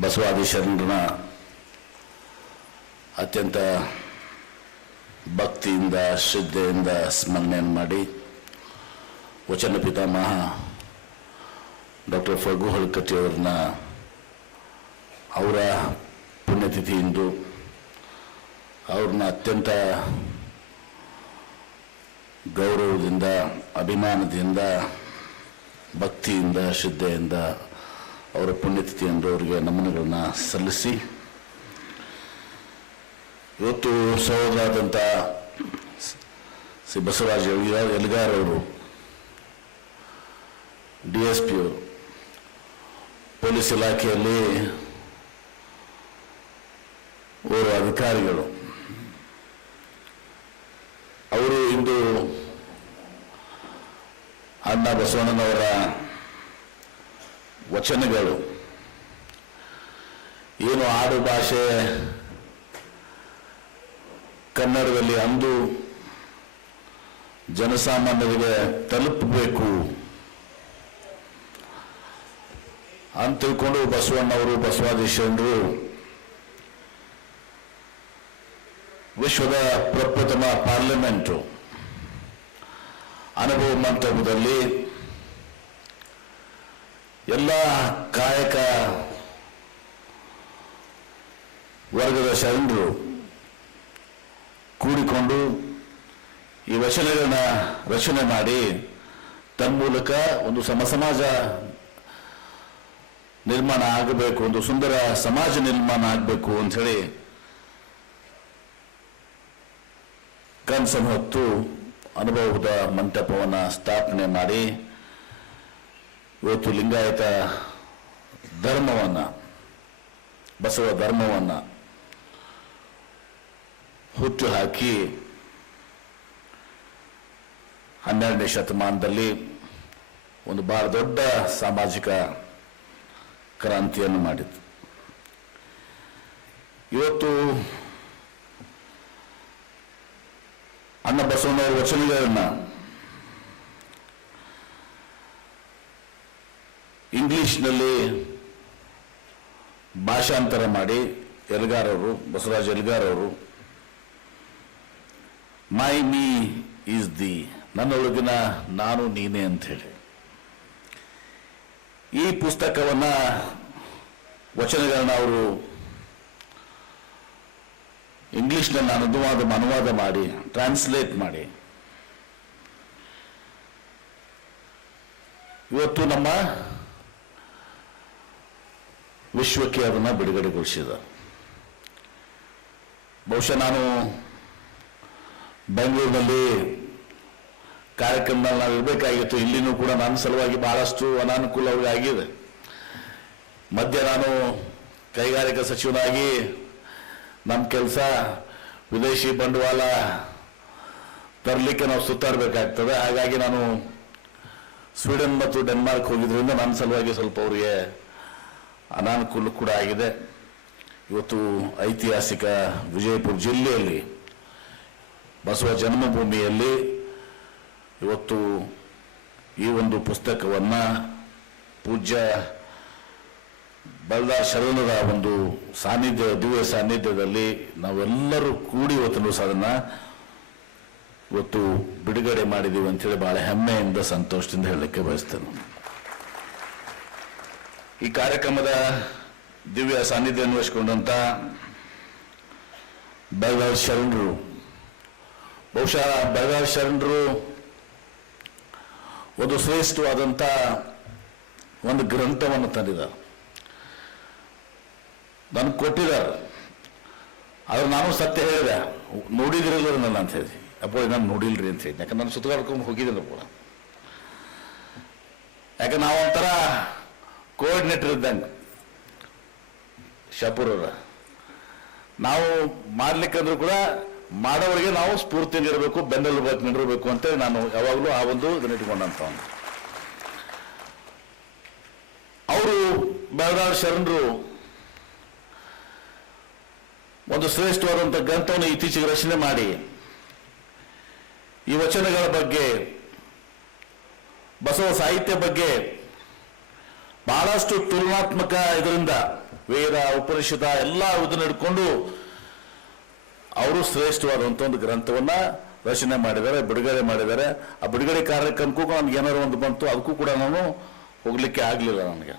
ಬಸವಾದಿ ಶರಣರನ್ನ ಅತ್ಯಂತ ಭಕ್ತಿಯಿಂದ ಶ್ರದ್ಧೆಯಿಂದ ಸ್ಮರಣೆಯನ್ನು ಮಾಡಿ ವಚನ ಪಿತಾಮಹ ಡಾಕ್ಟರ್ ಫಗು ಹಳಕಟ್ಟಿ ಅವ್ರನ್ನ ಅವರ ಪುಣ್ಯತಿಥಿ ಇಂದು ಅವ್ರನ್ನ ಅತ್ಯಂತ ಗೌರವದಿಂದ ಅಭಿಮಾನದಿಂದ ಭಕ್ತಿಯಿಂದ ಶ್ರದ್ಧೆಯಿಂದ ಅವರ ಪುಣ್ಯತಿಥಿ ಎಂದು ಅವರಿಗೆ ನಮನಗಳನ್ನು ಸಲ್ಲಿಸಿ ಇವತ್ತು ಸಹೋದರಾದಂಥ ಶ್ರೀ ಬಸವರಾಜ ಎಲ್ಗಾರ್ ಅವರು DSP ಅವರು ಪೊಲೀಸ್ ಇಲಾಖೆಯಲ್ಲಿ ಓರ್ವ ಅಧಿಕಾರಿಗಳು ಅವರು ಇಂದು ಅಣ್ಣ ಬಸವಣ್ಣನವರ ವಚನಗಳು ಏನು ಆಡು ಭಾಷೆ ಕನ್ನಡದಲ್ಲಿ ಅಂದು ಜನಸಾಮಾನ್ಯರಿಗೆ ತಲುಪಬೇಕು ಅಂತ ತಿಳ್ಕೊಂಡು ಬಸವಣ್ಣವರು ಬಸವಾದಿ ಶರಣರು ವಿಶ್ವದ ಪ್ರಪ್ರಥಮ ಪಾರ್ಲಿಮೆಂಟು ಅನುಭವ ಮಂಟಪದಲ್ಲಿ ಎಲ್ಲ ಕಾಯಕ ವರ್ಗದ ಶರಣರು ಕೂಡಿಕೊಂಡು ಈ ವಚನಗಳನ್ನ ರಚನೆ ಮಾಡಿ ತನ್ಮೂಲಕ ಒಂದು ಸಮಾಜ ನಿರ್ಮಾಣ ಆಗಬೇಕು, ಒಂದು ಸುಂದರ ಸಮಾಜ ನಿರ್ಮಾಣ ಆಗಬೇಕು ಅಂಥೇಳಿ ಕನಸನ್ನು ಹೊತ್ತು ಅನುಭವದ ಮಂಟಪವನ್ನು ಸ್ಥಾಪನೆ ಮಾಡಿ ಇವತ್ತು ಲಿಂಗಾಯತ ಧರ್ಮವನ್ನು ಬಸವ ಧರ್ಮವನ್ನು ಹುಟ್ಟು ಹಾಕಿ 12ನೇ ಶತಮಾನದಲ್ಲಿ ಒಂದು ಬಹಳ ದೊಡ್ಡ ಸಾಮಾಜಿಕ ಕ್ರಾಂತಿಯನ್ನು ಮಾಡಿತು. ಇವತ್ತು ಅಣ್ಣ ಬಸವಣ್ಣವರ ವಚನಗಳನ್ನು ಇಂಗ್ಲಿಷ್ನಲ್ಲಿ ಭಾಷಾಂತರ ಮಾಡಿ ಎಲ್ಗಾರ್ ಅವರು ಬಸವರಾಜ ಎಲ್ಗಾರ್ ಅವರು ಮೈ ಮೀ ಈಸ್ ದಿ, ನನ್ನೊಳಗಿನ ನಾನು ನೀನೇ ಅಂಥೇಳಿ ಈ ಪುಸ್ತಕವನ್ನು ವಚನಗಳನ್ನ ಅವರು ಇಂಗ್ಲಿಷ್ನಲ್ಲಿ ಅನುವಾದ ಮಾಡಿ ಟ್ರಾನ್ಸ್ಲೇಟ್ ಮಾಡಿ ಇವತ್ತು ನಮ್ಮ ವಿಶ್ವಕ್ಕೆ ಅದನ್ನು ಬಿಡುಗಡೆಗೊಳಿಸಿದ. ಬಹುಶಃ ನಾನು ಬೆಂಗಳೂರಿನಲ್ಲಿ ಕಾರ್ಯಕ್ರಮದಲ್ಲಿ ನಾವು ಇರಬೇಕಾಗಿತ್ತು. ಇಲ್ಲಿನೂ ಕೂಡ ನನ್ನ ಸಲುವಾಗಿ ಬಹಳಷ್ಟು ಅನಾನುಕೂಲವಾಗಿದೆ. ಮಧ್ಯೆ ನಾನು ಕೈಗಾರಿಕಾ ಸಚಿವನಾಗಿ ನಮ್ಮ ಕೆಲಸ ವಿದೇಶಿ ಬಂಡವಾಳ ತರಲಿಕ್ಕೆ ನಾವು ಸುತ್ತಾಡಬೇಕಾಗ್ತದೆ. ಹಾಗಾಗಿ ನಾನು ಸ್ವೀಡನ್ ಮತ್ತು ಡೆನ್ಮಾರ್ಕ್ ಹೋಗಿದ್ರಿಂದ ನನ್ನ ಸಲುವಾಗಿ ಸ್ವಲ್ಪ ಅವರಿಗೆ ಅನಾನುಕೂಲ ಕೂಡ ಆಗಿದೆ. ಇವತ್ತು ಐತಿಹಾಸಿಕ ವಿಜಯಪುರ ಜಿಲ್ಲೆಯಲ್ಲಿ ಬಸವ ಜನ್ಮಭೂಮಿಯಲ್ಲಿ ಇವತ್ತು ಈ ಒಂದು ಪುಸ್ತಕವನ್ನು ಪೂಜ್ಯ ಬಲ್ದಾರ್ ಶರಣರ ಒಂದು ದಿವ್ಯ ಸಾನ್ನಿಧ್ಯದಲ್ಲಿ ನಾವೆಲ್ಲರೂ ಕೂಡಿ ಇವತ್ತು ಅದನ್ನು ಇವತ್ತು ಬಿಡುಗಡೆ ಮಾಡಿದ್ದೀವಿ ಅಂತೇಳಿ ಬಹಳ ಹೆಮ್ಮೆಯಿಂದ ಸಂತೋಷದಿಂದ ಹೇಳಲಿಕ್ಕೆ ಬಯಸ್ತೇನೆ. ಈ ಕಾರ್ಯಕ್ರಮದ ದಿವ್ಯ ಸಾನ್ನಿಧ್ಯ ವಹಿಸಿಕೊಂಡಂತ ಬಲ್ದಾರ್ ಶರಣರು, ಬಹುಶಃ ಬಲ್ದಾರ್ ಶರಣರು ಒಂದು ಶ್ರೇಷ್ಠವಾದಂಥ ಒಂದು ಗ್ರಂಥವನ್ನು ತಂದಿದ್ದಾರೆ, ನನಗೆ ಕೊಟ್ಟಿದ್ದಾರೆ. ಆದ್ರೆ ನಾನು ಸತ್ಯ ಹೇಳಿದೆ, ನೋಡಿದಿರಲ್ಲ ನನ್ನ ಅಂತ ಹೇಳಿ, ಅಪ್ಪ ನಾನು ನೋಡಿಲ್ರಿ ಅಂತ ಹೇಳಿ. ಯಾಕಂದ್ರೆ ನಾನು ಸುತ್ತಗಾಡ್ಕೊಂಡು ಹೋಗಿದ್ದಿಲ್ಲ ಕೂಡ. ಯಾಕೆ ನಾವೊಂಥರ ಕೋಆರ್ಡಿನೇಟರ್ ಇದ್ದಂಗೆ ಶಾಪುರವ್ರ, ನಾವು ಮಾಡ್ಲಿಕ್ಕಂದ್ರೂ ಕೂಡ ಮಾಡೋರಿಗೆ ನಾವು ಸ್ಫೂರ್ತಿ ನೀಡಬೇಕು, ಬೆನ್ನೆಲುಬಾಗಿ ನಿಂದಿರಬೇಕು ಅಂತೇಳಿ ನಾನು ಯಾವಾಗಲೂ ಆ ಒಂದು ಇದನ್ನ ಇಟ್ಕೊಂಡಂಥವನು. ಅವರು ಬಲ್ದಾರ್ ಶರಣರು ಒಂದು ಶ್ರೇಷ್ಠವಾದಂಥ ಗ್ರಂಥವನ್ನು ಇತ್ತೀಚೆಗೆ ರಚನೆ ಮಾಡಿ ಈ ವಚನಗಳ ಬಗ್ಗೆ, ಬಸವ ಸಾಹಿತ್ಯ ಬಗ್ಗೆ ಬಹಳಷ್ಟು ತುಲನಾತ್ಮಕ ಇದರಿಂದ ವೇದ ಉಪನಿಷದ ಎಲ್ಲ ಇದನ್ನ ಹಿಡ್ಕೊಂಡು ಅವರು ಶ್ರೇಷ್ಠವಾದಂಥ ಒಂದು ಗ್ರಂಥವನ್ನ ರಚನೆ ಮಾಡಿದ್ದಾರೆ, ಬಿಡುಗಡೆ ಮಾಡಿದ್ದಾರೆ. ಆ ಬಿಡುಗಡೆ ಕಾರ್ಯಕ್ರಮಕ್ಕೂ ನಮ್ಗೆ ಏನಾದ್ರು ಒಂದು ಬಂತು, ಅದಕ್ಕೂ ಕೂಡ ನಾನು ಹೋಗ್ಲಿಕ್ಕೆ ಆಗಲಿಲ್ಲ. ನನಗೆ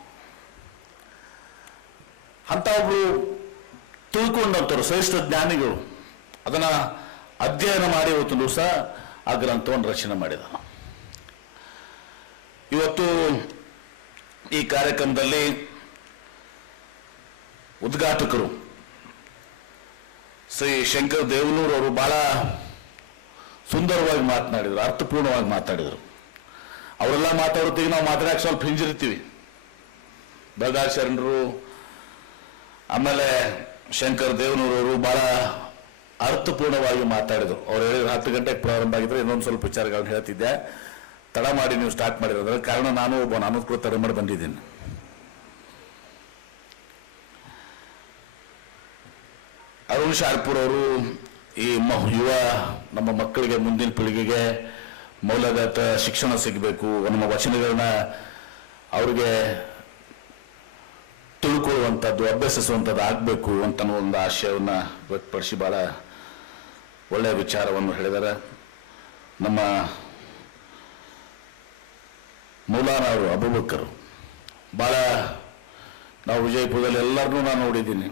ಅಂತ ಒಬ್ರು ತಿಳ್ಕೊಂಡಂಥವ್ರು ಶ್ರೇಷ್ಠ ಜ್ಞಾನಿಗಳು ಅದನ್ನ ಅಧ್ಯಯನ ಮಾಡಿ ಇವತ್ತು ದಿವಸ ಆ ಗ್ರಂಥವನ್ನು ರಚನೆ ಮಾಡಿದ. ಇವತ್ತು ಈ ಕಾರ್ಯಕ್ರಮದಲ್ಲಿ ಉದ್ಘಾಟಕರು ಶ್ರೀ ಶಂಕರ್ ದೇವನೂರು ಅವರು ಬಹಳ ಸುಂದರವಾಗಿ ಮಾತನಾಡಿದರು, ಅರ್ಥಪೂರ್ಣವಾಗಿ ಮಾತಾಡಿದರು. ಅವರೆಲ್ಲ ಮಾತಾಡೋತ್ತಿಗೆ ನಾವು ಮಾತಾಡಕ್ಕೆ ಸ್ವಲ್ಪ ಹಿಂಜರಿತೀವಿ. ಬಲ್ದಾಳ್ ಶರಣರು ಆಮೇಲೆ ಶಂಕರ್ ದೇವನೂರು ಅವರು ಬಹಳ ಅರ್ಥಪೂರ್ಣವಾಗಿ ಮಾತಾಡಿದರು. ಅವ್ರು ಹೇಳಿದ್ರು 10 ಗಂಟೆಗೆ ಪ್ರಾರಂಭ ಆಗಿದ್ರೆ ಇನ್ನೊಂದು ಸ್ವಲ್ಪ ವಿಚಾರಗಳನ್ನ ಹೇಳ್ತಿದ್ದೆ, ತಡ ಮಾಡಿ ನೀವು ಸ್ಟಾರ್ಟ್ ಮಾಡಿರೋದ್ರ ಕಾರಣ ನಾನು ಕೂಡ ತಡ ಮಾಡಿ ಬಂದಿದ್ದೀನಿ. ಅರುಣ್ ಶಾರ್ಪುರ್ ಅವರು ಈ ಯುವ ನಮ್ಮ ಮಕ್ಕಳಿಗೆ, ಮುಂದಿನ ಪೀಳಿಗೆಗೆ ಮೌಲ್ಯಯುತ ಶಿಕ್ಷಣ ಸಿಗಬೇಕು, ನಮ್ಮ ವಚನಗಳನ್ನ ಅವ್ರಿಗೆ ತಿಳ್ಕೊಳ್ಳುವಂಥದ್ದು, ಅಭ್ಯಸಿಸುವಂಥದ್ದು ಆಗಬೇಕು ಅಂತ ಒಂದು ಆಶಯವನ್ನ ವ್ಯಕ್ತಪಡಿಸಿ ಬಹಳ ಒಳ್ಳೆಯ ವಿಚಾರವನ್ನು ಹೇಳಿದ್ದಾರೆ. ನಮ್ಮ ಮೌಲಾನಾ ಅವರು ಅಬೂಬಕರ್ ಬಹಳ, ನಾವು ವಿಜಯಪುರದಲ್ಲಿ ಎಲ್ಲರನ್ನೂ ನಾನು ನೋಡಿದ್ದೀನಿ,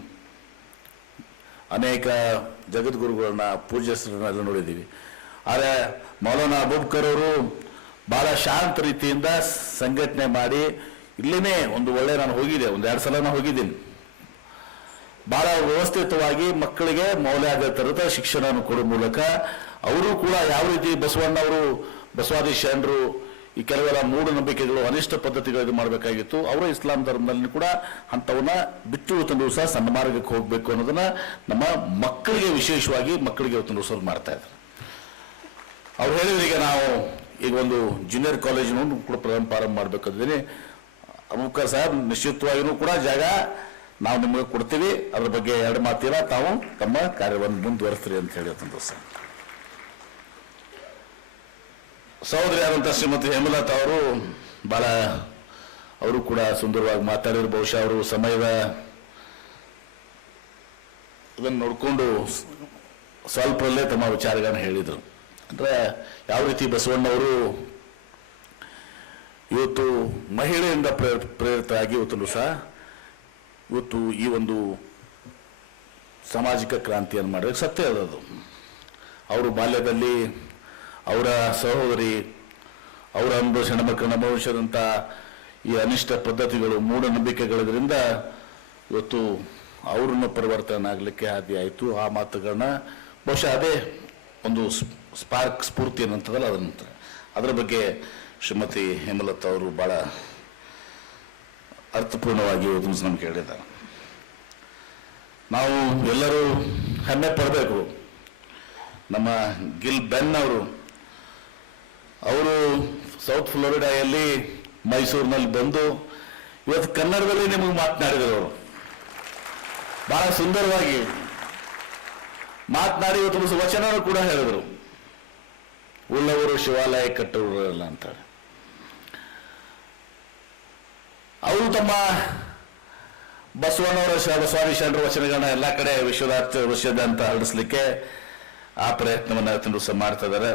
ಅನೇಕ ಜಗದ್ಗುರುಗಳನ್ನ ಪೂಜ್ಯಸ್ಥರನ್ನೆಲ್ಲ ನೋಡಿದ್ದೀವಿ. ಆದರೆ ಮೌಲಾನಾ ಅಬೂಬಕರ್ ಅವರು ಬಹಳ ಶಾಂತ ರೀತಿಯಿಂದ ಸಂಘಟನೆ ಮಾಡಿ ಇಲ್ಲಿನೇ ಒಂದು ಒಳ್ಳೆ, ನಾನು ಹೋಗಿದ್ದೆ, 1-2 ಸಲ ನಾನು ಹೋಗಿದ್ದೀನಿ, ಬಹಳ ವ್ಯವಸ್ಥಿತವಾಗಿ ಮಕ್ಕಳಿಗೆ ಮೌಲ್ಯಾಧಾರಿತ ಶಿಕ್ಷಣವನ್ನು ಕೊಡುವ ಮೂಲಕ ಅವರು ಕೂಡ ಯಾವ ರೀತಿ ಬಸವಣ್ಣವರು, ಬಸವಾದಿ ಶರಣರು ಈ ಕೆಲವೆಲ್ಲ ಮೂಢನಂಬಿಕೆಗಳು, ಅನಿಷ್ಟ ಪದ್ಧತಿಗಳು ಇದು ಮಾಡಬೇಕಾಗಿತ್ತು, ಅವರು ಇಸ್ಲಾಂ ಧರ್ಮದಲ್ಲಿ ಕೂಡ ಅಂಥವನ್ನ ಬಿಟ್ಟು ಇವತ್ತು ದಿವಸ ಸನ್ಮಾರ್ಗಕ್ಕೆ ಹೋಗಬೇಕು ಅನ್ನೋದನ್ನ ನಮ್ಮ ಮಕ್ಕಳಿಗೆ, ವಿಶೇಷವಾಗಿ ಮಕ್ಕಳಿಗೆ ಇವತ್ತು ದಿವಸ ಮಾಡ್ತಾ ಇದ್ದಾರೆ. ಅವ್ರು ಹೇಳಿದ್ರೆ ಈಗ ಒಂದು ಜೂನಿಯರ್ ಕಾಲೇಜಿನೂ ಕೂಡ ಪ್ರಾರಂಭ ಮಾಡಬೇಕಂತೀನಿ. ಅಬೂಬಕರ್ ಸಾಹೇಬ್ ನಿಶ್ಚಿತವಾಗಿಯೂ ಕೂಡ ಜಾಗ ನಾವು ನಿಮಗೆ ಕೊಡ್ತೀವಿ, ಅದ್ರ ಬಗ್ಗೆ 2 ಮಾತಿನ ತಾವು ತಮ್ಮ ಕಾರ್ಯವನ್ನು ಮುಂದುವರಿಸ್ತೀರಿ ಅಂತ ಹೇಳಿ ದಿವಸ ಸಹೋದರಿಯಾದಂಥ ಶ್ರೀಮತಿ ಹೇಮಲತಾ ಅವರು ಬಹಳ, ಅವರು ಕೂಡ ಸುಂದರವಾಗಿ ಮಾತಾಡಿದ್ರು. ಬಹುಶಃ ಅವರು ಸಮಯದ ಇದನ್ನು ನೋಡಿಕೊಂಡು ಸ್ವಲ್ಪದಲ್ಲೇ ತಮ್ಮ ವಿಚಾರಗಳನ್ನು ಹೇಳಿದರು. ಅಂದರೆ ಯಾವ ರೀತಿ ಬಸವಣ್ಣವರು ಇವತ್ತು ಮಹಿಳೆಯಿಂದ ಪ್ರೇರಿತರಾಗಿ ಇವತ್ತು ಸಹ ಇವತ್ತು ಈ ಒಂದು ಸಾಮಾಜಿಕ ಕ್ರಾಂತಿಯನ್ನು ಮಾಡೋದಕ್ಕೆ ಸತ್ಯ ಅದು. ಅವರು ಬಾಲ್ಯದಲ್ಲಿ ಅವರ ಸಹೋದರಿ, ಅವರ ಹೆಣ್ಮಕ್ಕಳನ್ನ ಅನುಭವಿಸಿದಂಥ ಈ ಅನಿಷ್ಟ ಪದ್ಧತಿಗಳು, ಮೂಢನಂಬಿಕೆಗಳಿಂದ ಇವತ್ತು ಅವ್ರನ್ನ ಪರಿವರ್ತನೆ ಆಗಲಿಕ್ಕೆ ಸಾಧ್ಯ ಆಯಿತು. ಆ ಮಾತುಗಳನ್ನ ಬಹುಶಃ ಅದೇ ಒಂದು ಸ್ಫೂರ್ತಿ ಏನಂತದಲ್ಲ, ಅದರ ಬಗ್ಗೆ ಶ್ರೀಮತಿ ಹೇಮಲತಾ ಅವರು ಬಹಳ ಅರ್ಥಪೂರ್ಣವಾಗಿ ನಮ್ಗೆ ಹೇಳಿದ್ದಾರೆ. ನಾವು ಎಲ್ಲರೂ ಹೆಮ್ಮೆ ಪಡಬೇಕು. ನಮ್ಮ ಗಿಲ್ ಬೆನ್ ಅವರು ಸೌತ್ ಫ್ಲೋರಿಡಾಯಲ್ಲಿ ಮೈಸೂರಿನಲ್ಲಿ ಬಂದು ಇವತ್ತು ಕನ್ನಡದಲ್ಲಿ ನಿಮಗೆ ಮಾತನಾಡಿದರು. ಅವರು ಬಹಳ ಸುಂದರವಾಗಿ ಮಾತನಾಡಿ ಇವತ್ತು ವಚನ ಕೂಡ ಹೇಳಿದರು. ಉಳ್ಳವರು ಶಿವಾಲಯ ಕಟ್ಟುವರಲ್ಲ ಅಂತಾರೆ. ಅವರು ತಮ್ಮ ಬಸವಣ್ಣವರ ಬಸವಾದಿ ಶರಣರ ವಚನಗಳನ್ನ ಎಲ್ಲ ಕಡೆ ವಿಶ್ವದಾದ್ಯಂತ ಹರಡಿಸ್ಲಿಕ್ಕೆ ಆ ಪ್ರಯತ್ನವನ್ನು ಸಹ ಮಾಡ್ತಾ ಇದ್ದಾರೆ.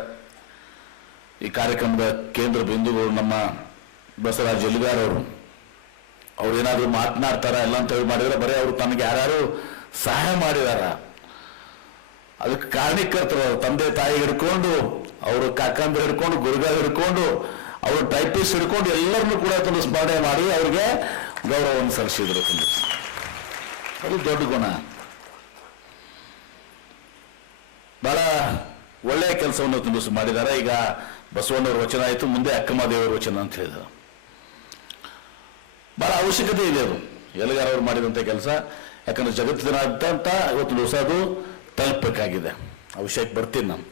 ಈ ಕಾರ್ಯಕ್ರಮದ ಕೇಂದ್ರ ಬಿಂದುಗಳು ನಮ್ಮ ಬಸವರಾಜ್ ಜಲಿಗಾರ್ ಅವರು. ಅವ್ರೇನಾದ್ರೂ ಮಾತನಾಡ್ತಾರ ಎಲ್ಲ ಅಂತ ಹೇಳಿ ಮಾಡಿದ್ರೆ ಬರೀ ಅವರು ತನಗೆ ಯಾರು ಸಹಾಯ ಮಾಡಿದಾರ ಅದಕ್ಕೆ ಕಾರಣೀಕರ್ತರು. ತಂದೆ ತಾಯಿ ಹಿಡ್ಕೊಂಡು, ಅವರು ಕಾಕಂದ್ರ ಹಿಡ್ಕೊಂಡು, ಗುರುಗಳು ಹಿಡ್ಕೊಂಡು, ಅವರು ಟೈಪಿಸ್ಟ್ ಹಿಡ್ಕೊಂಡು ಎಲ್ಲರನ್ನೂ ಕೂಡ ತಂದು ಸ್ಮರಣೆ ಮಾಡಿ ಅವರಿಗೆ ಗೌರವವನ್ನು ಸಲ್ಲಿಸಿದ್ರು. ಅದು ದೊಡ್ಡ ಗುಣ. ಬಹಳ ಒಳ್ಳೆಯ ಕೆಲಸವನ್ನು ತುಂಬಿಸಿ ಮಾಡಿದ್ದಾರೆ. ಈಗ ಬಸವಣ್ಣವ್ರ ವಚನ ಆಯಿತು, ಮುಂದೆ ಅಕ್ಕಮಹಾದೇವರ ವಚನ ಅಂತ ಹೇಳಿದರು. ಬಹಳ ಅವಶ್ಯಕತೆ ಇದೆ ಅದು ಎಲ್ಲಿಗಾರ ಅವರು ಮಾಡಿದಂಥ ಕೆಲಸ. ಯಾಕಂದ್ರೆ ಜಗತ್ತಿನಾದ್ಯಂತ ಇವತ್ತು ದಿವಸ ಅದು ತಲುಪಬೇಕಾಗಿದೆ. ಆ ವಿಷಯಕ್ಕೆ ಬರ್ತೀನಿ ನಾನು.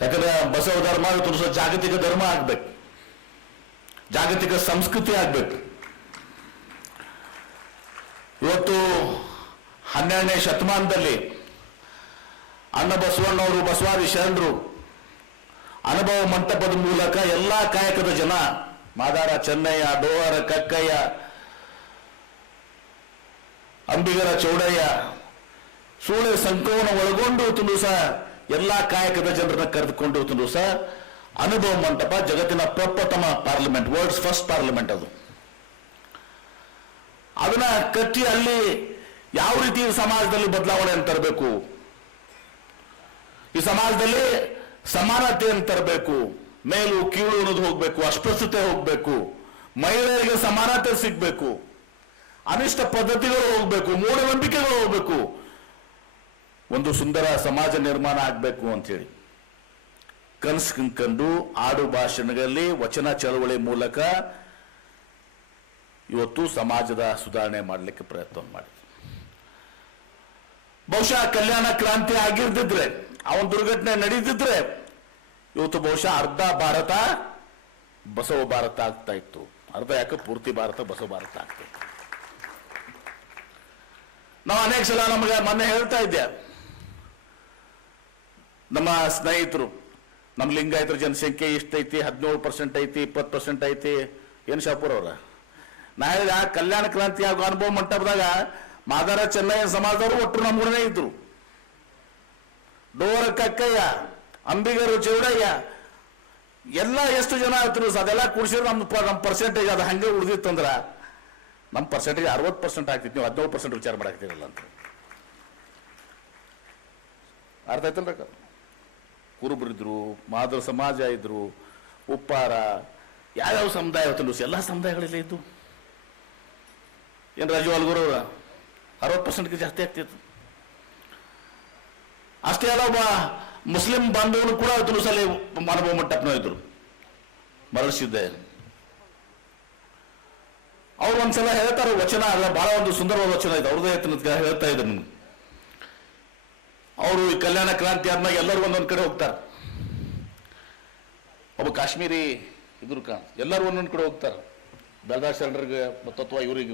ಯಾಕಂದ್ರೆ ಬಸವ ಧರ್ಮ ಇವತ್ತು ದಿವಸ ಜಾಗತಿಕ ಧರ್ಮ ಆಗ್ಬೇಕು, ಜಾಗತಿಕ ಸಂಸ್ಕೃತಿ ಆಗ್ಬೇಕು. ಇವತ್ತು 12ನೇ ಶತಮಾನದಲ್ಲಿ ಅಣ್ಣ ಬಸವಣ್ಣವರು, ಬಸವಾದಿ ಶರಣರು ಅನುಭವ ಮಂಟಪದ ಮೂಲಕ ಎಲ್ಲಾ ಕಾಯಕದ ಜನ, ಮಾದಾರ ಚೆನ್ನಯ್ಯ, ಡೋವರ ಕಕ್ಕಯ್ಯ, ಅಂಬಿಗರ ಚೌಡಯ್ಯ, ಸೂಳೆ ಸಂಕವನ ಒಳಗೊಂಡು ಇವತ್ತು ದಿವಸ ಎಲ್ಲಾ ಕಾಯಕದ ಜನರನ್ನ ಕರೆದುಕೊಂಡು ಇವತ್ತು ದಿವಸ ಅನುಭವ ಮಂಟಪ ಜಗತ್ತಿನ ಪ್ರಪ್ರಥಮ ಪಾರ್ಲಿಮೆಂಟ್, ವರ್ಲ್ಡ್ಸ್ ಫಸ್ಟ್ ಪಾರ್ಲಿಮೆಂಟ್ ಅದು. ಅದನ್ನ ಕಟ್ಟಿ ಅಲ್ಲಿ ಯಾವ ರೀತಿ ಸಮಾಜದಲ್ಲಿ ಬದಲಾವಣೆಯನ್ನು ತರಬೇಕು, ಈ ಸಮಾಜದಲ್ಲಿ ಸಮಾನತೆಯನ್ನು ತರಬೇಕು, ಮೇಲು ಕೀಳು ಅನ್ನೋದು ಹೋಗ್ಬೇಕು, ಅಸ್ಪೃಶ್ಯತೆ ಹೋಗ್ಬೇಕು, ಮಹಿಳೆಯರಿಗೆ ಸಮಾನತೆ ಸಿಗ್ಬೇಕು, ಅನಿಷ್ಟ ಪದ್ಧತಿಗಳು ಹೋಗ್ಬೇಕು, ಮೂಢನಂಬಿಕೆಗಳು ಹೋಗ್ಬೇಕು, ಒಂದು ಸುಂದರ ಸಮಾಜ ನಿರ್ಮಾಣ ಆಗಬೇಕು ಅಂತೇಳಿ ಕನಸು ಕಂಡು ಆಡು ಭಾಷಣಗಳಲ್ಲಿ ವಚನ ಚಳವಳಿ ಮೂಲಕ ಇವತ್ತು ಸಮಾಜದ ಸುಧಾರಣೆ ಮಾಡಲಿಕ್ಕೆ ಪ್ರಯತ್ನ ಮಾಡಿದ್ರು. ಬಹುಶಃ ಕಲ್ಯಾಣ ಕ್ರಾಂತಿ ಆಗಿರ್ದಿದ್ರೆ, ಅವನ ದುರ್ಘಟನೆ ನಡೀತಿದ್ರೆ ಇವತ್ತು ಬಹುಶಃ ಅರ್ಧ ಭಾರತ ಬಸವ ಭಾರತ ಆಗ್ತಾ ಇತ್ತು. ಅರ್ಧ ಯಾಕೆ ಪೂರ್ತಿ ಭಾರತ ಬಸವ ಭಾರತ ಆಗ್ತಾ ಇತ್ತು. ನಾವು ಅನೇಕ ಸಲ ನಮಗೆ ಮೊನ್ನೆ ಹೇಳ್ತಾ ಇದ್ದೆ, ನಮ್ಮ ಸ್ನೇಹಿತರು, ನಮ್ಮ ಲಿಂಗಾಯತರ ಜನಸಂಖ್ಯೆ ಇಷ್ಟೈತಿ, 17% ಐತಿ, 20% ಐತಿ, ಏನ್ ಶಾಪುರ್ ಅವರ ನಾ ಹೇಳಿದ ಕಲ್ಯಾಣ ಕ್ರಾಂತಿ ಆಗೋ ಅನುಭವ ಮಂಟಪದಾಗ ಮಾದಾರ ಚೆನ್ನಯ್ಯ ಸಮಾಜದವರು ಒಟ್ಟರು ನಮ್ಮೂರನೇ ಇದ್ರು. ಡೋರ ಕಕ್ಕಯ್ಯ, ಅಂಬಿಗರು ಚೌಡಯ್ಯ ಎಲ್ಲ ಎಷ್ಟು ಜನ ಇದ್ರು, ಅದೆಲ್ಲ ಕೂಡಿಸಿದ್ರೆ ನಮ್ಮ ಪರ್ಸೆಂಟೇಜ್ ಅದು ಹಂಗೆ ಉಳಿದಿತ್ತಂದ್ರ ನಮ್ಮ ಪರ್ಸೆಂಟೇಜ್ 60% ಆಗ್ತಿತ್ತು. ನೀವು 17% ವಿಚಾರ ಮಾಡಾಕ್ತಿರಲ್ಲ ಅಂತ ಅರ್ಥ ಆಯ್ತಲ್ರ. ಕುರುಬರಿದ್ರು, ಮಾದರ ಸಮಾಜ ಇದ್ರು, ಉಪ್ಪಾರ, ಯಾವ್ಯಾವ ಸಮುದಾಯ ಇವತ್ತು ಎಲ್ಲ ಸಮುದಾಯಗಳಲ್ಲಿ ಇದ್ದು. ಏನ್ ರಾಜು ಅಲ್ಗುರವ್ರ 60%ಗೆ ಜಾಸ್ತಿ ಆಗ್ತಿತ್ತು. ಅಷ್ಟೇ ಅಲ್ಲ, ಒಬ್ಬ ಮುಸ್ಲಿಂ ಬಾಂಧವರು ಕೂಡ ತುಳುಸಲಿ ಅನುಭವ ಮಂಟಪನ ಇದ್ರು, ಮರಳಿಸಿದ್ದೆ. ಅವ್ರು ಒಂದ್ಸಲ ಹೇಳ್ತಾರೆ ವಚನ, ಅಲ್ಲ ಬಹಳ ಒಂದು ಸುಂದರವಾದ ವಚನ ಇದೆ, ಅವ್ರದ್ದೇ ಹೇಳ್ತಾ ಇದ್ರು ನಿಮ್ಗೆ. ಅವರು ಈ ಕಲ್ಯಾಣ ಕ್ರಾಂತಿ ಆದ್ಮೇಲೆ ಎಲ್ಲರೂ ಒಂದೊಂದ್ ಕಡೆ ಹೋಗ್ತಾರೆ. ಒಬ್ಬ ಕಾಶ್ಮೀರಿ ಇದ್ರು ಎಲ್ಲರೂ ಒಂದೊಂದ್ ಕಡೆ ಹೋಗ್ತಾರೆ. ಬೆಳದಾರ್ ಶರಣರಿಗೆ ತತ್ವ ಇವರಿಗೆ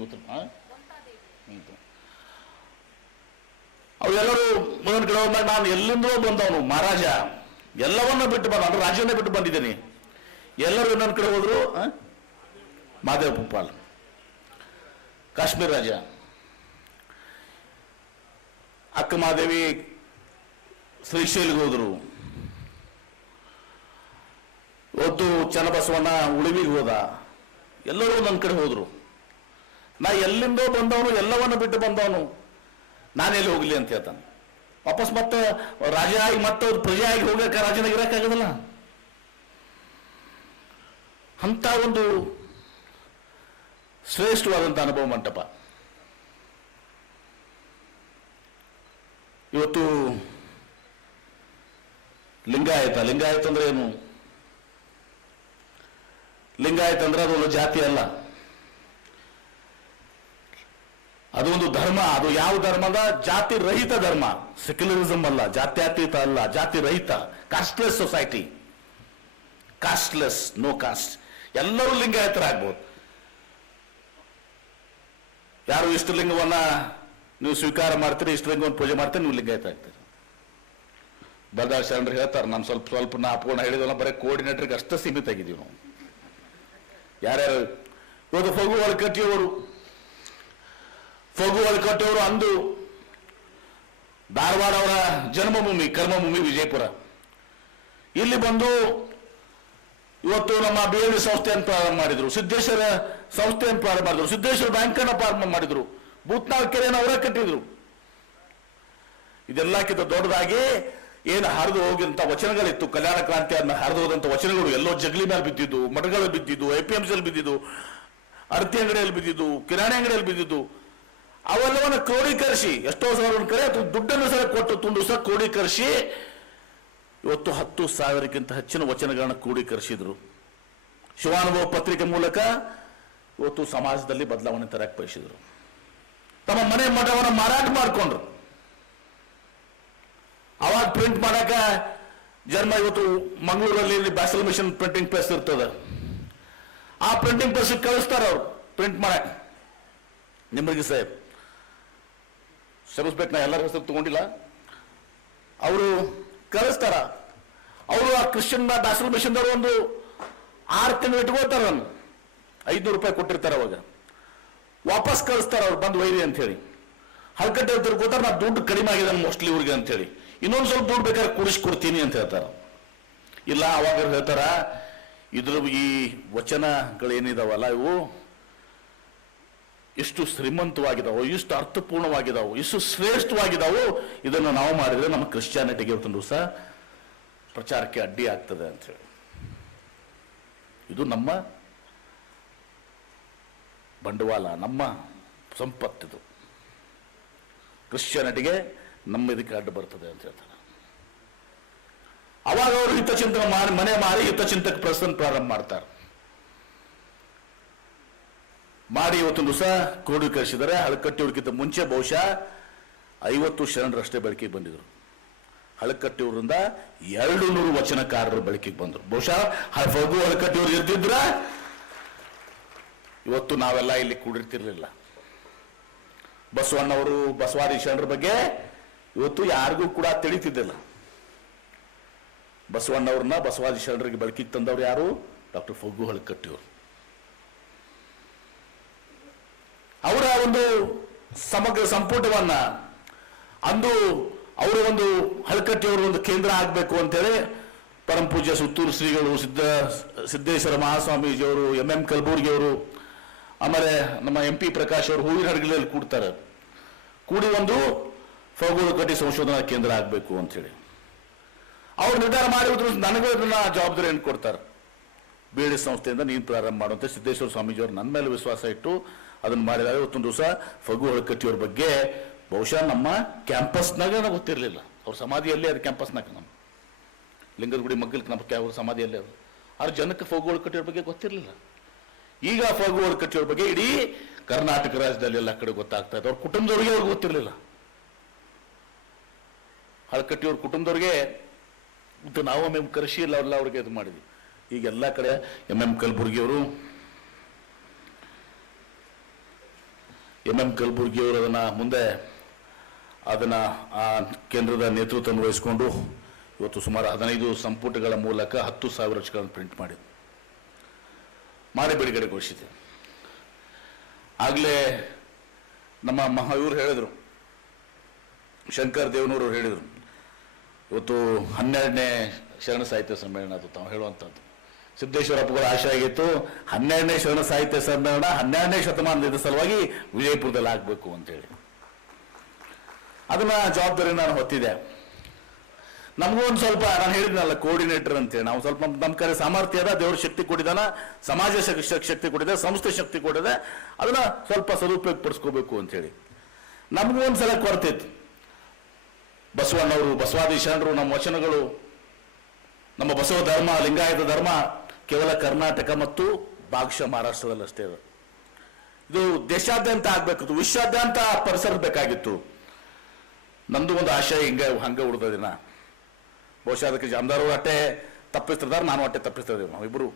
ಅವೆಲ್ಲರೂ ಒಂದೊಂದ್ ಕಡೆ ಹೋದಾಗ ನಾನು ಎಲ್ಲಿಂದೋ ಬಂದವನು ಮಹಾರಾಜ, ಎಲ್ಲವನ್ನ ಬಿಟ್ಟು ಬಂದ, ಅಂದ್ರೆ ರಾಜ್ಯನೇ ಬಿಟ್ಟು ಬಂದಿದ್ದೀನಿ. ಎಲ್ಲರೂ ಇನ್ನೊಂದ್ ಕಡೆ ಹೋದ್ರು. ಮಹಾದೇವ ಭೂಪಾಲ್ ಕಾಶ್ಮೀರ ರಾಜ, ಅಕ್ಕ ಮಹಾದೇವಿ ಶ್ರೀಶೈಲಿಗೆ ಹೋದ್ರು. ಇವತ್ತು ಚನ್ನಬಸವಣ್ಣ ಉಳಿವಿಗೆ ಹೋದ. ಎಲ್ಲರೂ ಒಂದೊಂದ್ ಕಡೆ ಹೋದ್ರು. ನಾ ಎಲ್ಲಿಂದೋ ಬಂದವನು, ಎಲ್ಲವನ್ನ ಬಿಟ್ಟು ಬಂದವನು, ನಾನೆಲ್ಲಿ ಹೋಗ್ಲಿ ಅಂತ ಹೇಳ್ತಾನೆ. ವಾಪಸ್ ಮತ್ತೆ ರಾಜ ಆಗಿ ಮತ್ತೆ ಪ್ರಜೆ ಆಗಿ ಹೋಗಕ್ಕೆ ರಾಜನಾಗಿ ಇರಕ್ಕಾಗದಲ್ಲ. ಅಂತ ಒಂದು ಶ್ರೇಷ್ಠವಾದಂತ ಅನುಭವ ಮಂಟಪ. ಇವತ್ತು ಲಿಂಗಾಯತ ಅಂದ್ರೆ ಏನು? ಲಿಂಗಾಯತ ಅಂದ್ರೆ ಅದು ಒಂದು ಜಾತಿ ಅಲ್ಲ, ಅದು ಒಂದು ಧರ್ಮ. ಅದು ಯಾವ ಧರ್ಮದ? ಜಾತಿ ರಹಿತ ಧರ್ಮ. ಸೆಕ್ಯುಲರಿಸಂ ಅಲ್ಲ, ಜಾತ್ಯತೀತ ಅಲ್ಲ, ಜಾತಿ ರಹಿತ. Casteless society, casteless, no caste. ಎಲ್ಲರೂ ಲಿಂಗಾಯತರಾಗ್ಬೋದು. ಯಾರು ಇಷ್ಟಲಿಂಗವನ್ನ ನೀವು ಸ್ವೀಕಾರ ಮಾಡ್ತೀರಿ, ಇಷ್ಟಲಿಂಗವನ್ನು ಪೂಜೆ ಮಾಡ್ತೀರಿ, ನೀವು ಲಿಂಗಾಯತ ಆಗ್ತೀರಿ. ಬಲ್ದಾರ್ ಶರಣರು ಹೇಳ್ತಾರೆ, ನಾನು ಸ್ವಲ್ಪ ನಾ ಅಪೂರ್ಣ ಹೇಳಿದಲ್ಲ, ಬರೀ ಕೋಆರ್ಡಿನೇಟರ್ಗೆ ಅಷ್ಟೇ ಸೀಮಿತ ಆಗಿದ್ದೀವಿ ನಾವು. ಯಾರ್ಯಾರು ಇವತ್ತು ಫಗು ಒಳಕಟ್ಟಿಯವರು ಅಂದು ಧಾರವಾಡ ಅವರ ಜನ್ಮಭೂಮಿ, ಕರ್ಮಭೂಮಿ ವಿಜಯಪುರ. ಇಲ್ಲಿ ಬಂದು ಇವತ್ತು ನಮ್ಮ BLD ಸಂಸ್ಥೆಯನ್ನು ಪ್ರಾರಂಭ ಮಾಡಿದ್ರು, ಸಿದ್ದೇಶ್ವರ ಸಂಸ್ಥೆಯನ್ನು ಪ್ರಾರಂಭ ಮಾಡಿದ್ರು, ಸಿದ್ದೇಶ್ವರ ಬ್ಯಾಂಕ್ ಅನ್ನು ಪ್ರಾರಂಭ ಮಾಡಿದ್ರು, ಭೂತ್ನಾಳ್ ಕೆರೆಯನ್ನು ಅವರೇ ಕಟ್ಟಿದ್ರು. ಇದೆಲ್ಲಕ್ಕಿಂತ ದೊಡ್ಡದಾಗಿ ಏನು ಹರಿದು ಹೋಗಿದಂತ ವಚನಗಳಿತ್ತು, ಕಲ್ಯಾಣ ಕ್ರಾಂತಿ ಹರಿದು ಹೋದಂತ ವಚನಗಳು ಎಲ್ಲೋ ಜಗಲಿ ಮೇಲೆ ಬಿದ್ದಿದ್ದು, ಮಠಗಳು ಬಿದ್ದಿದ್ದು, APMC ಬಿದ್ದಿದ್ದು, ಅರ್ತಿ ಅಂಗಡಿಯಲ್ಲಿ ಬಿದ್ದಿದ್ದು, ಕಿರಾಣಿ ಅಂಗಡಿಯಲ್ಲಿ ಬಿದ್ದಿದ್ದು, ಅವೆಲ್ಲವನ್ನು ಕ್ರೋಢೀಕರಿಸಿ ಎಷ್ಟೋ ಸಾವಿರ ಕಡೆ ದುಡ್ಡನ್ನು ಸಹ ಕೊಟ್ಟು ತುಂಡು ಸಹ ಕ್ರೋಢೀಕರಿಸಿ ಇವತ್ತು 10,000ಕ್ಕಿಂತ ಹೆಚ್ಚಿನ ವಚನಗಳನ್ನು ಕ್ರೋಢೀಕರಿಸಿದ್ರು. ಶಿವಾನುಭವ ಪತ್ರಿಕೆ ಮೂಲಕ ಇವತ್ತು ಸಮಾಜದಲ್ಲಿ ಬದಲಾವಣೆ ತರಕ್ಕೆ ಬಯಸಿದ್ರು. ತಮ್ಮ ಮನೆ ಮಠವನ್ನು ಮಾರಾಟ ಮಾಡಿಕೊಂಡ್ರು. ಅವಾಗ ಪ್ರಿಂಟ್ ಮಾಡಕ ಜನ್ಮ ಇವತ್ತು ಮಂಗಳೂರಲ್ಲಿ ಬ್ಯಾಸಲ್ ಮಿಷನ್ ಪ್ರಿಂಟಿಂಗ್ ಪ್ರೆಸ್ ಇರ್ತದೆ. ಆ ಪ್ರಿಂಟಿಂಗ್ ಪ್ರೆಸ್ ಕಳಿಸ್ತಾರ ಅವ್ರು ಪ್ರಿಂಟ್ ಮಾಡಕ್. ನಿಮಗೆ ಸಾಹೇಬ್ ಶ್ರಮಿಸ್ಬೇಕು, ನಾ ಎಲ್ಲರ ಹೆಸರು ತಗೊಂಡಿಲ್ಲ. ಅವರು ಕಳಿಸ್ತಾರ. ಅವರು ಆ ಕ್ರಿಶ್ಚಿಯನ್ ಬ್ಯಾಸಲ್ ಮಿಷನ್ದವರು ಒಂದು 6 ತಿಂಗಳು ಇಟ್ಕೋತಾರ. 500 ರೂಪಾಯಿ ಕೊಟ್ಟಿರ್ತಾರೆ. ಅವಾಗ ವಾಪಸ್ ಕಳಿಸ್ತಾರ ಅವ್ರು ಬಂದು ಒಯ್ರಿ ಅಂತ ಹೇಳಿ. ಹಲ್ಕಟ್ಟೆ ಅವ್ರು ತಿರ್ಕೋತಾರೆ, ನಾ ದುಡ್ಡು ಕಡಿಮೆ ಆಗಿದೆ ಮೋಸ್ಟ್ಲಿ ಇವ್ರಿಗೆ ಅಂತೇಳಿ, ಇನ್ನೊಂದು ಸ್ವಲ್ಪ ದುಡ್ಡು ಬೇಕಾದ್ರೆ ಕೂಡಿಸ್ಕೊಡ್ತೀನಿ ಅಂತ ಹೇಳ್ತಾರೆ. ಇಲ್ಲ ಅವಾಗ ಹೇಳ್ತಾರ, ಇದ್ರ ಈ ವಚನಗಳೇನಿದಾವಲ್ಲ ಇವು ಎಷ್ಟು ಶ್ರೀಮಂತವಾಗಿದ್ದಾವೆ, ಎಷ್ಟು ಅರ್ಥಪೂರ್ಣವಾಗಿದ್ದಾವೆ, ಎಷ್ಟು ಶ್ರೇಷ್ಠವಾಗಿದ್ದಾವೆ, ಇದನ್ನು ನಾವು ಮಾಡಿದ್ರೆ ನಮ್ಮ ಕ್ರಿಶ್ಚಿಯಾನಿಟಿಗೆ ಇವತ್ತೊಂದು ದಿವಸ ಪ್ರಚಾರಕ್ಕೆ ಅಡ್ಡಿ ಆಗ್ತದೆ ಅಂತ ಹೇಳಿ. ಇದು ನಮ್ಮ ಬಂಡವಾಳ, ನಮ್ಮ ಸಂಪತ್ತಿದು. ಕ್ರಿಶ್ಚಿಯಾನಿಟಿಗೆ ನಮ್ಮ ಇದಕ್ಕೆ ಅಡ್ಡ ಬರ್ತದೆ ಅಂತ ಹೇಳ್ತಾರೆ. ಅವಾಗ ಅವರು ಹಿತಚಿಂತನೆ ಮಾಡಿ ಮನೆ ಮಾರಿ ಹಿತಚಿಂತಕ ಪ್ರಶ್ನೆ ಪ್ರಾರಂಭ ಮಾಡ್ತಾರೆ. ಮಾಡಿ ಇವತ್ತೊಂದು ದಿವಸ ಕ್ರೋಢೀಕರಿಸಿದರೆ. ಹಳಕಟ್ಟಿಯವ್ರಿಗಿಂತ ಮುಂಚೆ ಬಹುಶಃ 50 ಶರಣರಷ್ಟೇ ಬೆಳಕಿಗೆ ಬಂದಿದ್ರು. ಹಳಕಟ್ಟಿಯವರಿಂದ 200 ವಚನಕಾರರು ಬೆಳಕಿಗೆ ಬಂದರು. ಬಹುಶಃ ಫಗು ಹಳಕಟ್ಟಿಯವ್ರು ಇರ್ತಿದ್ರ ಇವತ್ತು ನಾವೆಲ್ಲ ಇಲ್ಲಿ ಕೂಡಿರ್ತಿರ್ಲಿಲ್ಲ. ಬಸವಣ್ಣವರು ಬಸವಾದಿ ಶರಣರ ಬಗ್ಗೆ ಇವತ್ತು ಯಾರಿಗೂ ಕೂಡ ತಿಳಿತಿದ್ದಿಲ್ಲ. ಬಸವಣ್ಣವ್ರನ್ನ ಬಸವಾದಿ ಶರಣರಿಗೆ ಬೆಳಕಿಗೆ ತಂದವರು ಯಾರು? ಡಾಕ್ಟರ್ ಫಗು ಹಳಕಟ್ಟಿಯವರು. ಅವರ ಒಂದು ಸಮಗ್ರ ಸಂಪುಟವನ್ನ ಅಂದು ಅವರ ಒಂದು ಹಳಕಟ್ಟಿಯವರ ಒಂದು ಕೇಂದ್ರ ಆಗಬೇಕು ಅಂತೇಳಿ ಪರಮ ಪೂಜ್ಯ ಸುತ್ತೂರು ಶ್ರೀಗಳು, ಸಿದ್ದೇಶ್ವರ ಮಹಾಸ್ವಾಮೀಜಿಯವರು, MM ಕಲಬುರ್ಗಿಯವರು, ಆಮೇಲೆ ನಮ್ಮ MP ಪ್ರಕಾಶ್ ಅವರು ಹೂವಿನ ಹಡಗಲಿಯಲ್ಲಿ ಕೂಡ್ತಾರೆ. ಕೂಡಿ ಒಂದು ಫಗು ಹಳಕಟ್ಟಿ ಸಂಶೋಧನಾ ಕೇಂದ್ರ ಆಗಬೇಕು ಅಂತೇಳಿ ಅವ್ರು ನಿರ್ಧಾರ ಮಾಡಿದ್ರು. ನನಗೂ ಅದನ್ನ ಜವಾಬ್ದಾರಿಯನ್ನು ಕೊಡ್ತಾರೆ. BD ಸಂಸ್ಥೆಯಿಂದ ನೀನು ಪ್ರಾರಂಭ ಮಾಡುವಂತೆ ಸಿದ್ದೇಶ್ವರ ಸ್ವಾಮೀಜಿಯವರು ನನ್ನ ಮೇಲೆ ವಿಶ್ವಾಸ ಇಟ್ಟು ಅದನ್ನು ಮಾಡಿದಾಗ ಇವತ್ತೊಂದು ದಿವಸ ಫಗು ಹಳಕಟ್ಟಿಯವ್ರ ಬಗ್ಗೆ ಬಹುಶಃ ನಮ್ಮ ಕ್ಯಾಂಪಸ್ನಾಗ ಗೊತ್ತಿರಲಿಲ್ಲ. ಅವ್ರ ಸಮಾಧಿಯಲ್ಲೇ ಅದು ಕ್ಯಾಂಪಸ್ನಾಗ, ನಮ್ಮ ಲಿಂಗದಗುಡಿ ಮಗ್ಗಲ್ಗೆ ನಮ್ಮ ಅವ್ರ ಸಮಾಧಿಯಲ್ಲೇ ಅದು. ಆದ್ರೆ ಜನಕ್ಕೆ ಫಗು ಹಳಕಟ್ಟಿಯವ್ರ ಬಗ್ಗೆ ಗೊತ್ತಿರಲಿಲ್ಲ. ಈಗ ಫಗು ಹಳಕಟ್ಟಿಯವ್ರ ಬಗ್ಗೆ ಇಡೀ ಕರ್ನಾಟಕ ರಾಜ್ಯದಲ್ಲಿ ಎಲ್ಲ ಕಡೆ ಗೊತ್ತಾಗ್ತಾ ಇದೆ. ಅವ್ರ ಕುಟುಂಬದವ್ರಿಗೆ ಅವ್ರಿಗೆ ಗೊತ್ತಿರಲಿಲ್ಲ. ಹಳಕಟ್ಟಿಯವ್ರ ಕುಟುಂಬದವ್ರಿಗೆ ನಾವು ಒಮ್ಮೆ ಕರೆಸಿ ಇಲ್ಲ ಎಲ್ಲ ಅವ್ರಿಗೆ ಇದು ಮಾಡಿದ್ವಿ. ಈಗ ಎಲ್ಲ ಕಡೆ MM ಕಲಬುರ್ಗಿಯವರು ಅದನ್ನ ಮುಂದೆ ಅದನ್ನ ಆ ಕೇಂದ್ರದ ನೇತೃತ್ವವನ್ನು ವಹಿಸಿಕೊಂಡು ಇವತ್ತು ಸುಮಾರು 15 ಸಂಪುಟಗಳ ಮೂಲಕ 10,000 ಅರ್ಜಿಗಳನ್ನು ಪ್ರಿಂಟ್ ಮಾಡಿ ಬಿಡುಗಡೆಗೊಳಿಸಿದೆ. ಆಗಲೇ ನಮ್ಮ ಇವರು ಹೇಳಿದರು, ಶಂಕರ್ ದೇವನೂರು ಹೇಳಿದರು, ಇವತ್ತು 12ನೇ ಶರಣ ಸಾಹಿತ್ಯ ಸಮ್ಮೇಳನ ಅದು ತಾವು ಹೇಳುವಂಥದ್ದು. ಸಿದ್ದೇಶ್ವರಪ್ಪಗಳ ಆಶೆ ಆಗಿತ್ತು 12ನೇ ಶರಣ ಸಾಹಿತ್ಯ ಸಮ್ಮೇಳನ 12ನೇ ಶತಮಾನದ ಸಲುವಾಗಿ ವಿಜಯಪುರದಲ್ಲಿ ಆಗಬೇಕು ಅಂತೇಳಿ. ಅದನ್ನ ಜವಾಬ್ದಾರಿ ನಾನು ಹೊತ್ತಿದೆ. ನಮಗೂ ಒಂದು ಸ್ವಲ್ಪ, ನಾನು ಹೇಳಿದ್ನಲ್ಲ ಕೋಆರ್ಡಿನೇಟರ್ ಅಂತೇಳಿ, ನಾವು ಸ್ವಲ್ಪ ನಮ್ಮ ಕಡೆ ಸಾಮರ್ಥ್ಯ ಅದ, ದೇವ್ರ ಶಕ್ತಿ ಕೊಟ್ಟಿದ್ದಾನ, ಸಮಾಜ ಶಕ್ತಿ ಕೊಟ್ಟಿದೆ, ಸಂಸ್ಥೆ ಶಕ್ತಿ ಕೊಟ್ಟಿದೆ, ಅದನ್ನ ಸ್ವಲ್ಪ ಸದುಪಯೋಗ ಪಡಿಸ್ಕೋಬೇಕು ಅಂತೇಳಿ ನಮಗೂ ಒಂದ್ಸಲ ಕೊರತಿತ್ತು. ಬಸವಣ್ಣವರು, ಬಸವಾದಿ ಶರಣರು, ನಮ್ಮ ವಚನಗಳು, ನಮ್ಮ ಬಸವ ಧರ್ಮ, ಲಿಂಗಾಯತ ಧರ್ಮ ಕೇವಲ ಕರ್ನಾಟಕ ಮತ್ತು ಭಾಗಶಃ ಮಹಾರಾಷ್ಟ್ರದಲ್ಲಿ ಅಷ್ಟೇ ಇದೆ. ಇದು ದೇಶಾದ್ಯಂತ ಆಗ್ಬೇಕಿತ್ತು, ವಿಶ್ವಾದ್ಯಂತ ಪರಿಸರಬೇಕಾಗಿತ್ತು. ನಂದು ಒಂದು ಆಶಯ ಹಂಗೆ ಉಳಿದ ದಿನ. ಬಹುಶಃ ಅದಕ್ಕೆ ಜಾಮದಾರ್ ಅವರು ಅಟ್ಟೆ ತಪ್ಪಿಸ್ತಿರ್ತಾರೆ, ನಾನು ಅಟ್ಟೆ ತಪ್ಪಿಸ್ತಿದ್ದೇವೆ ನಾವಿಬ್ರು.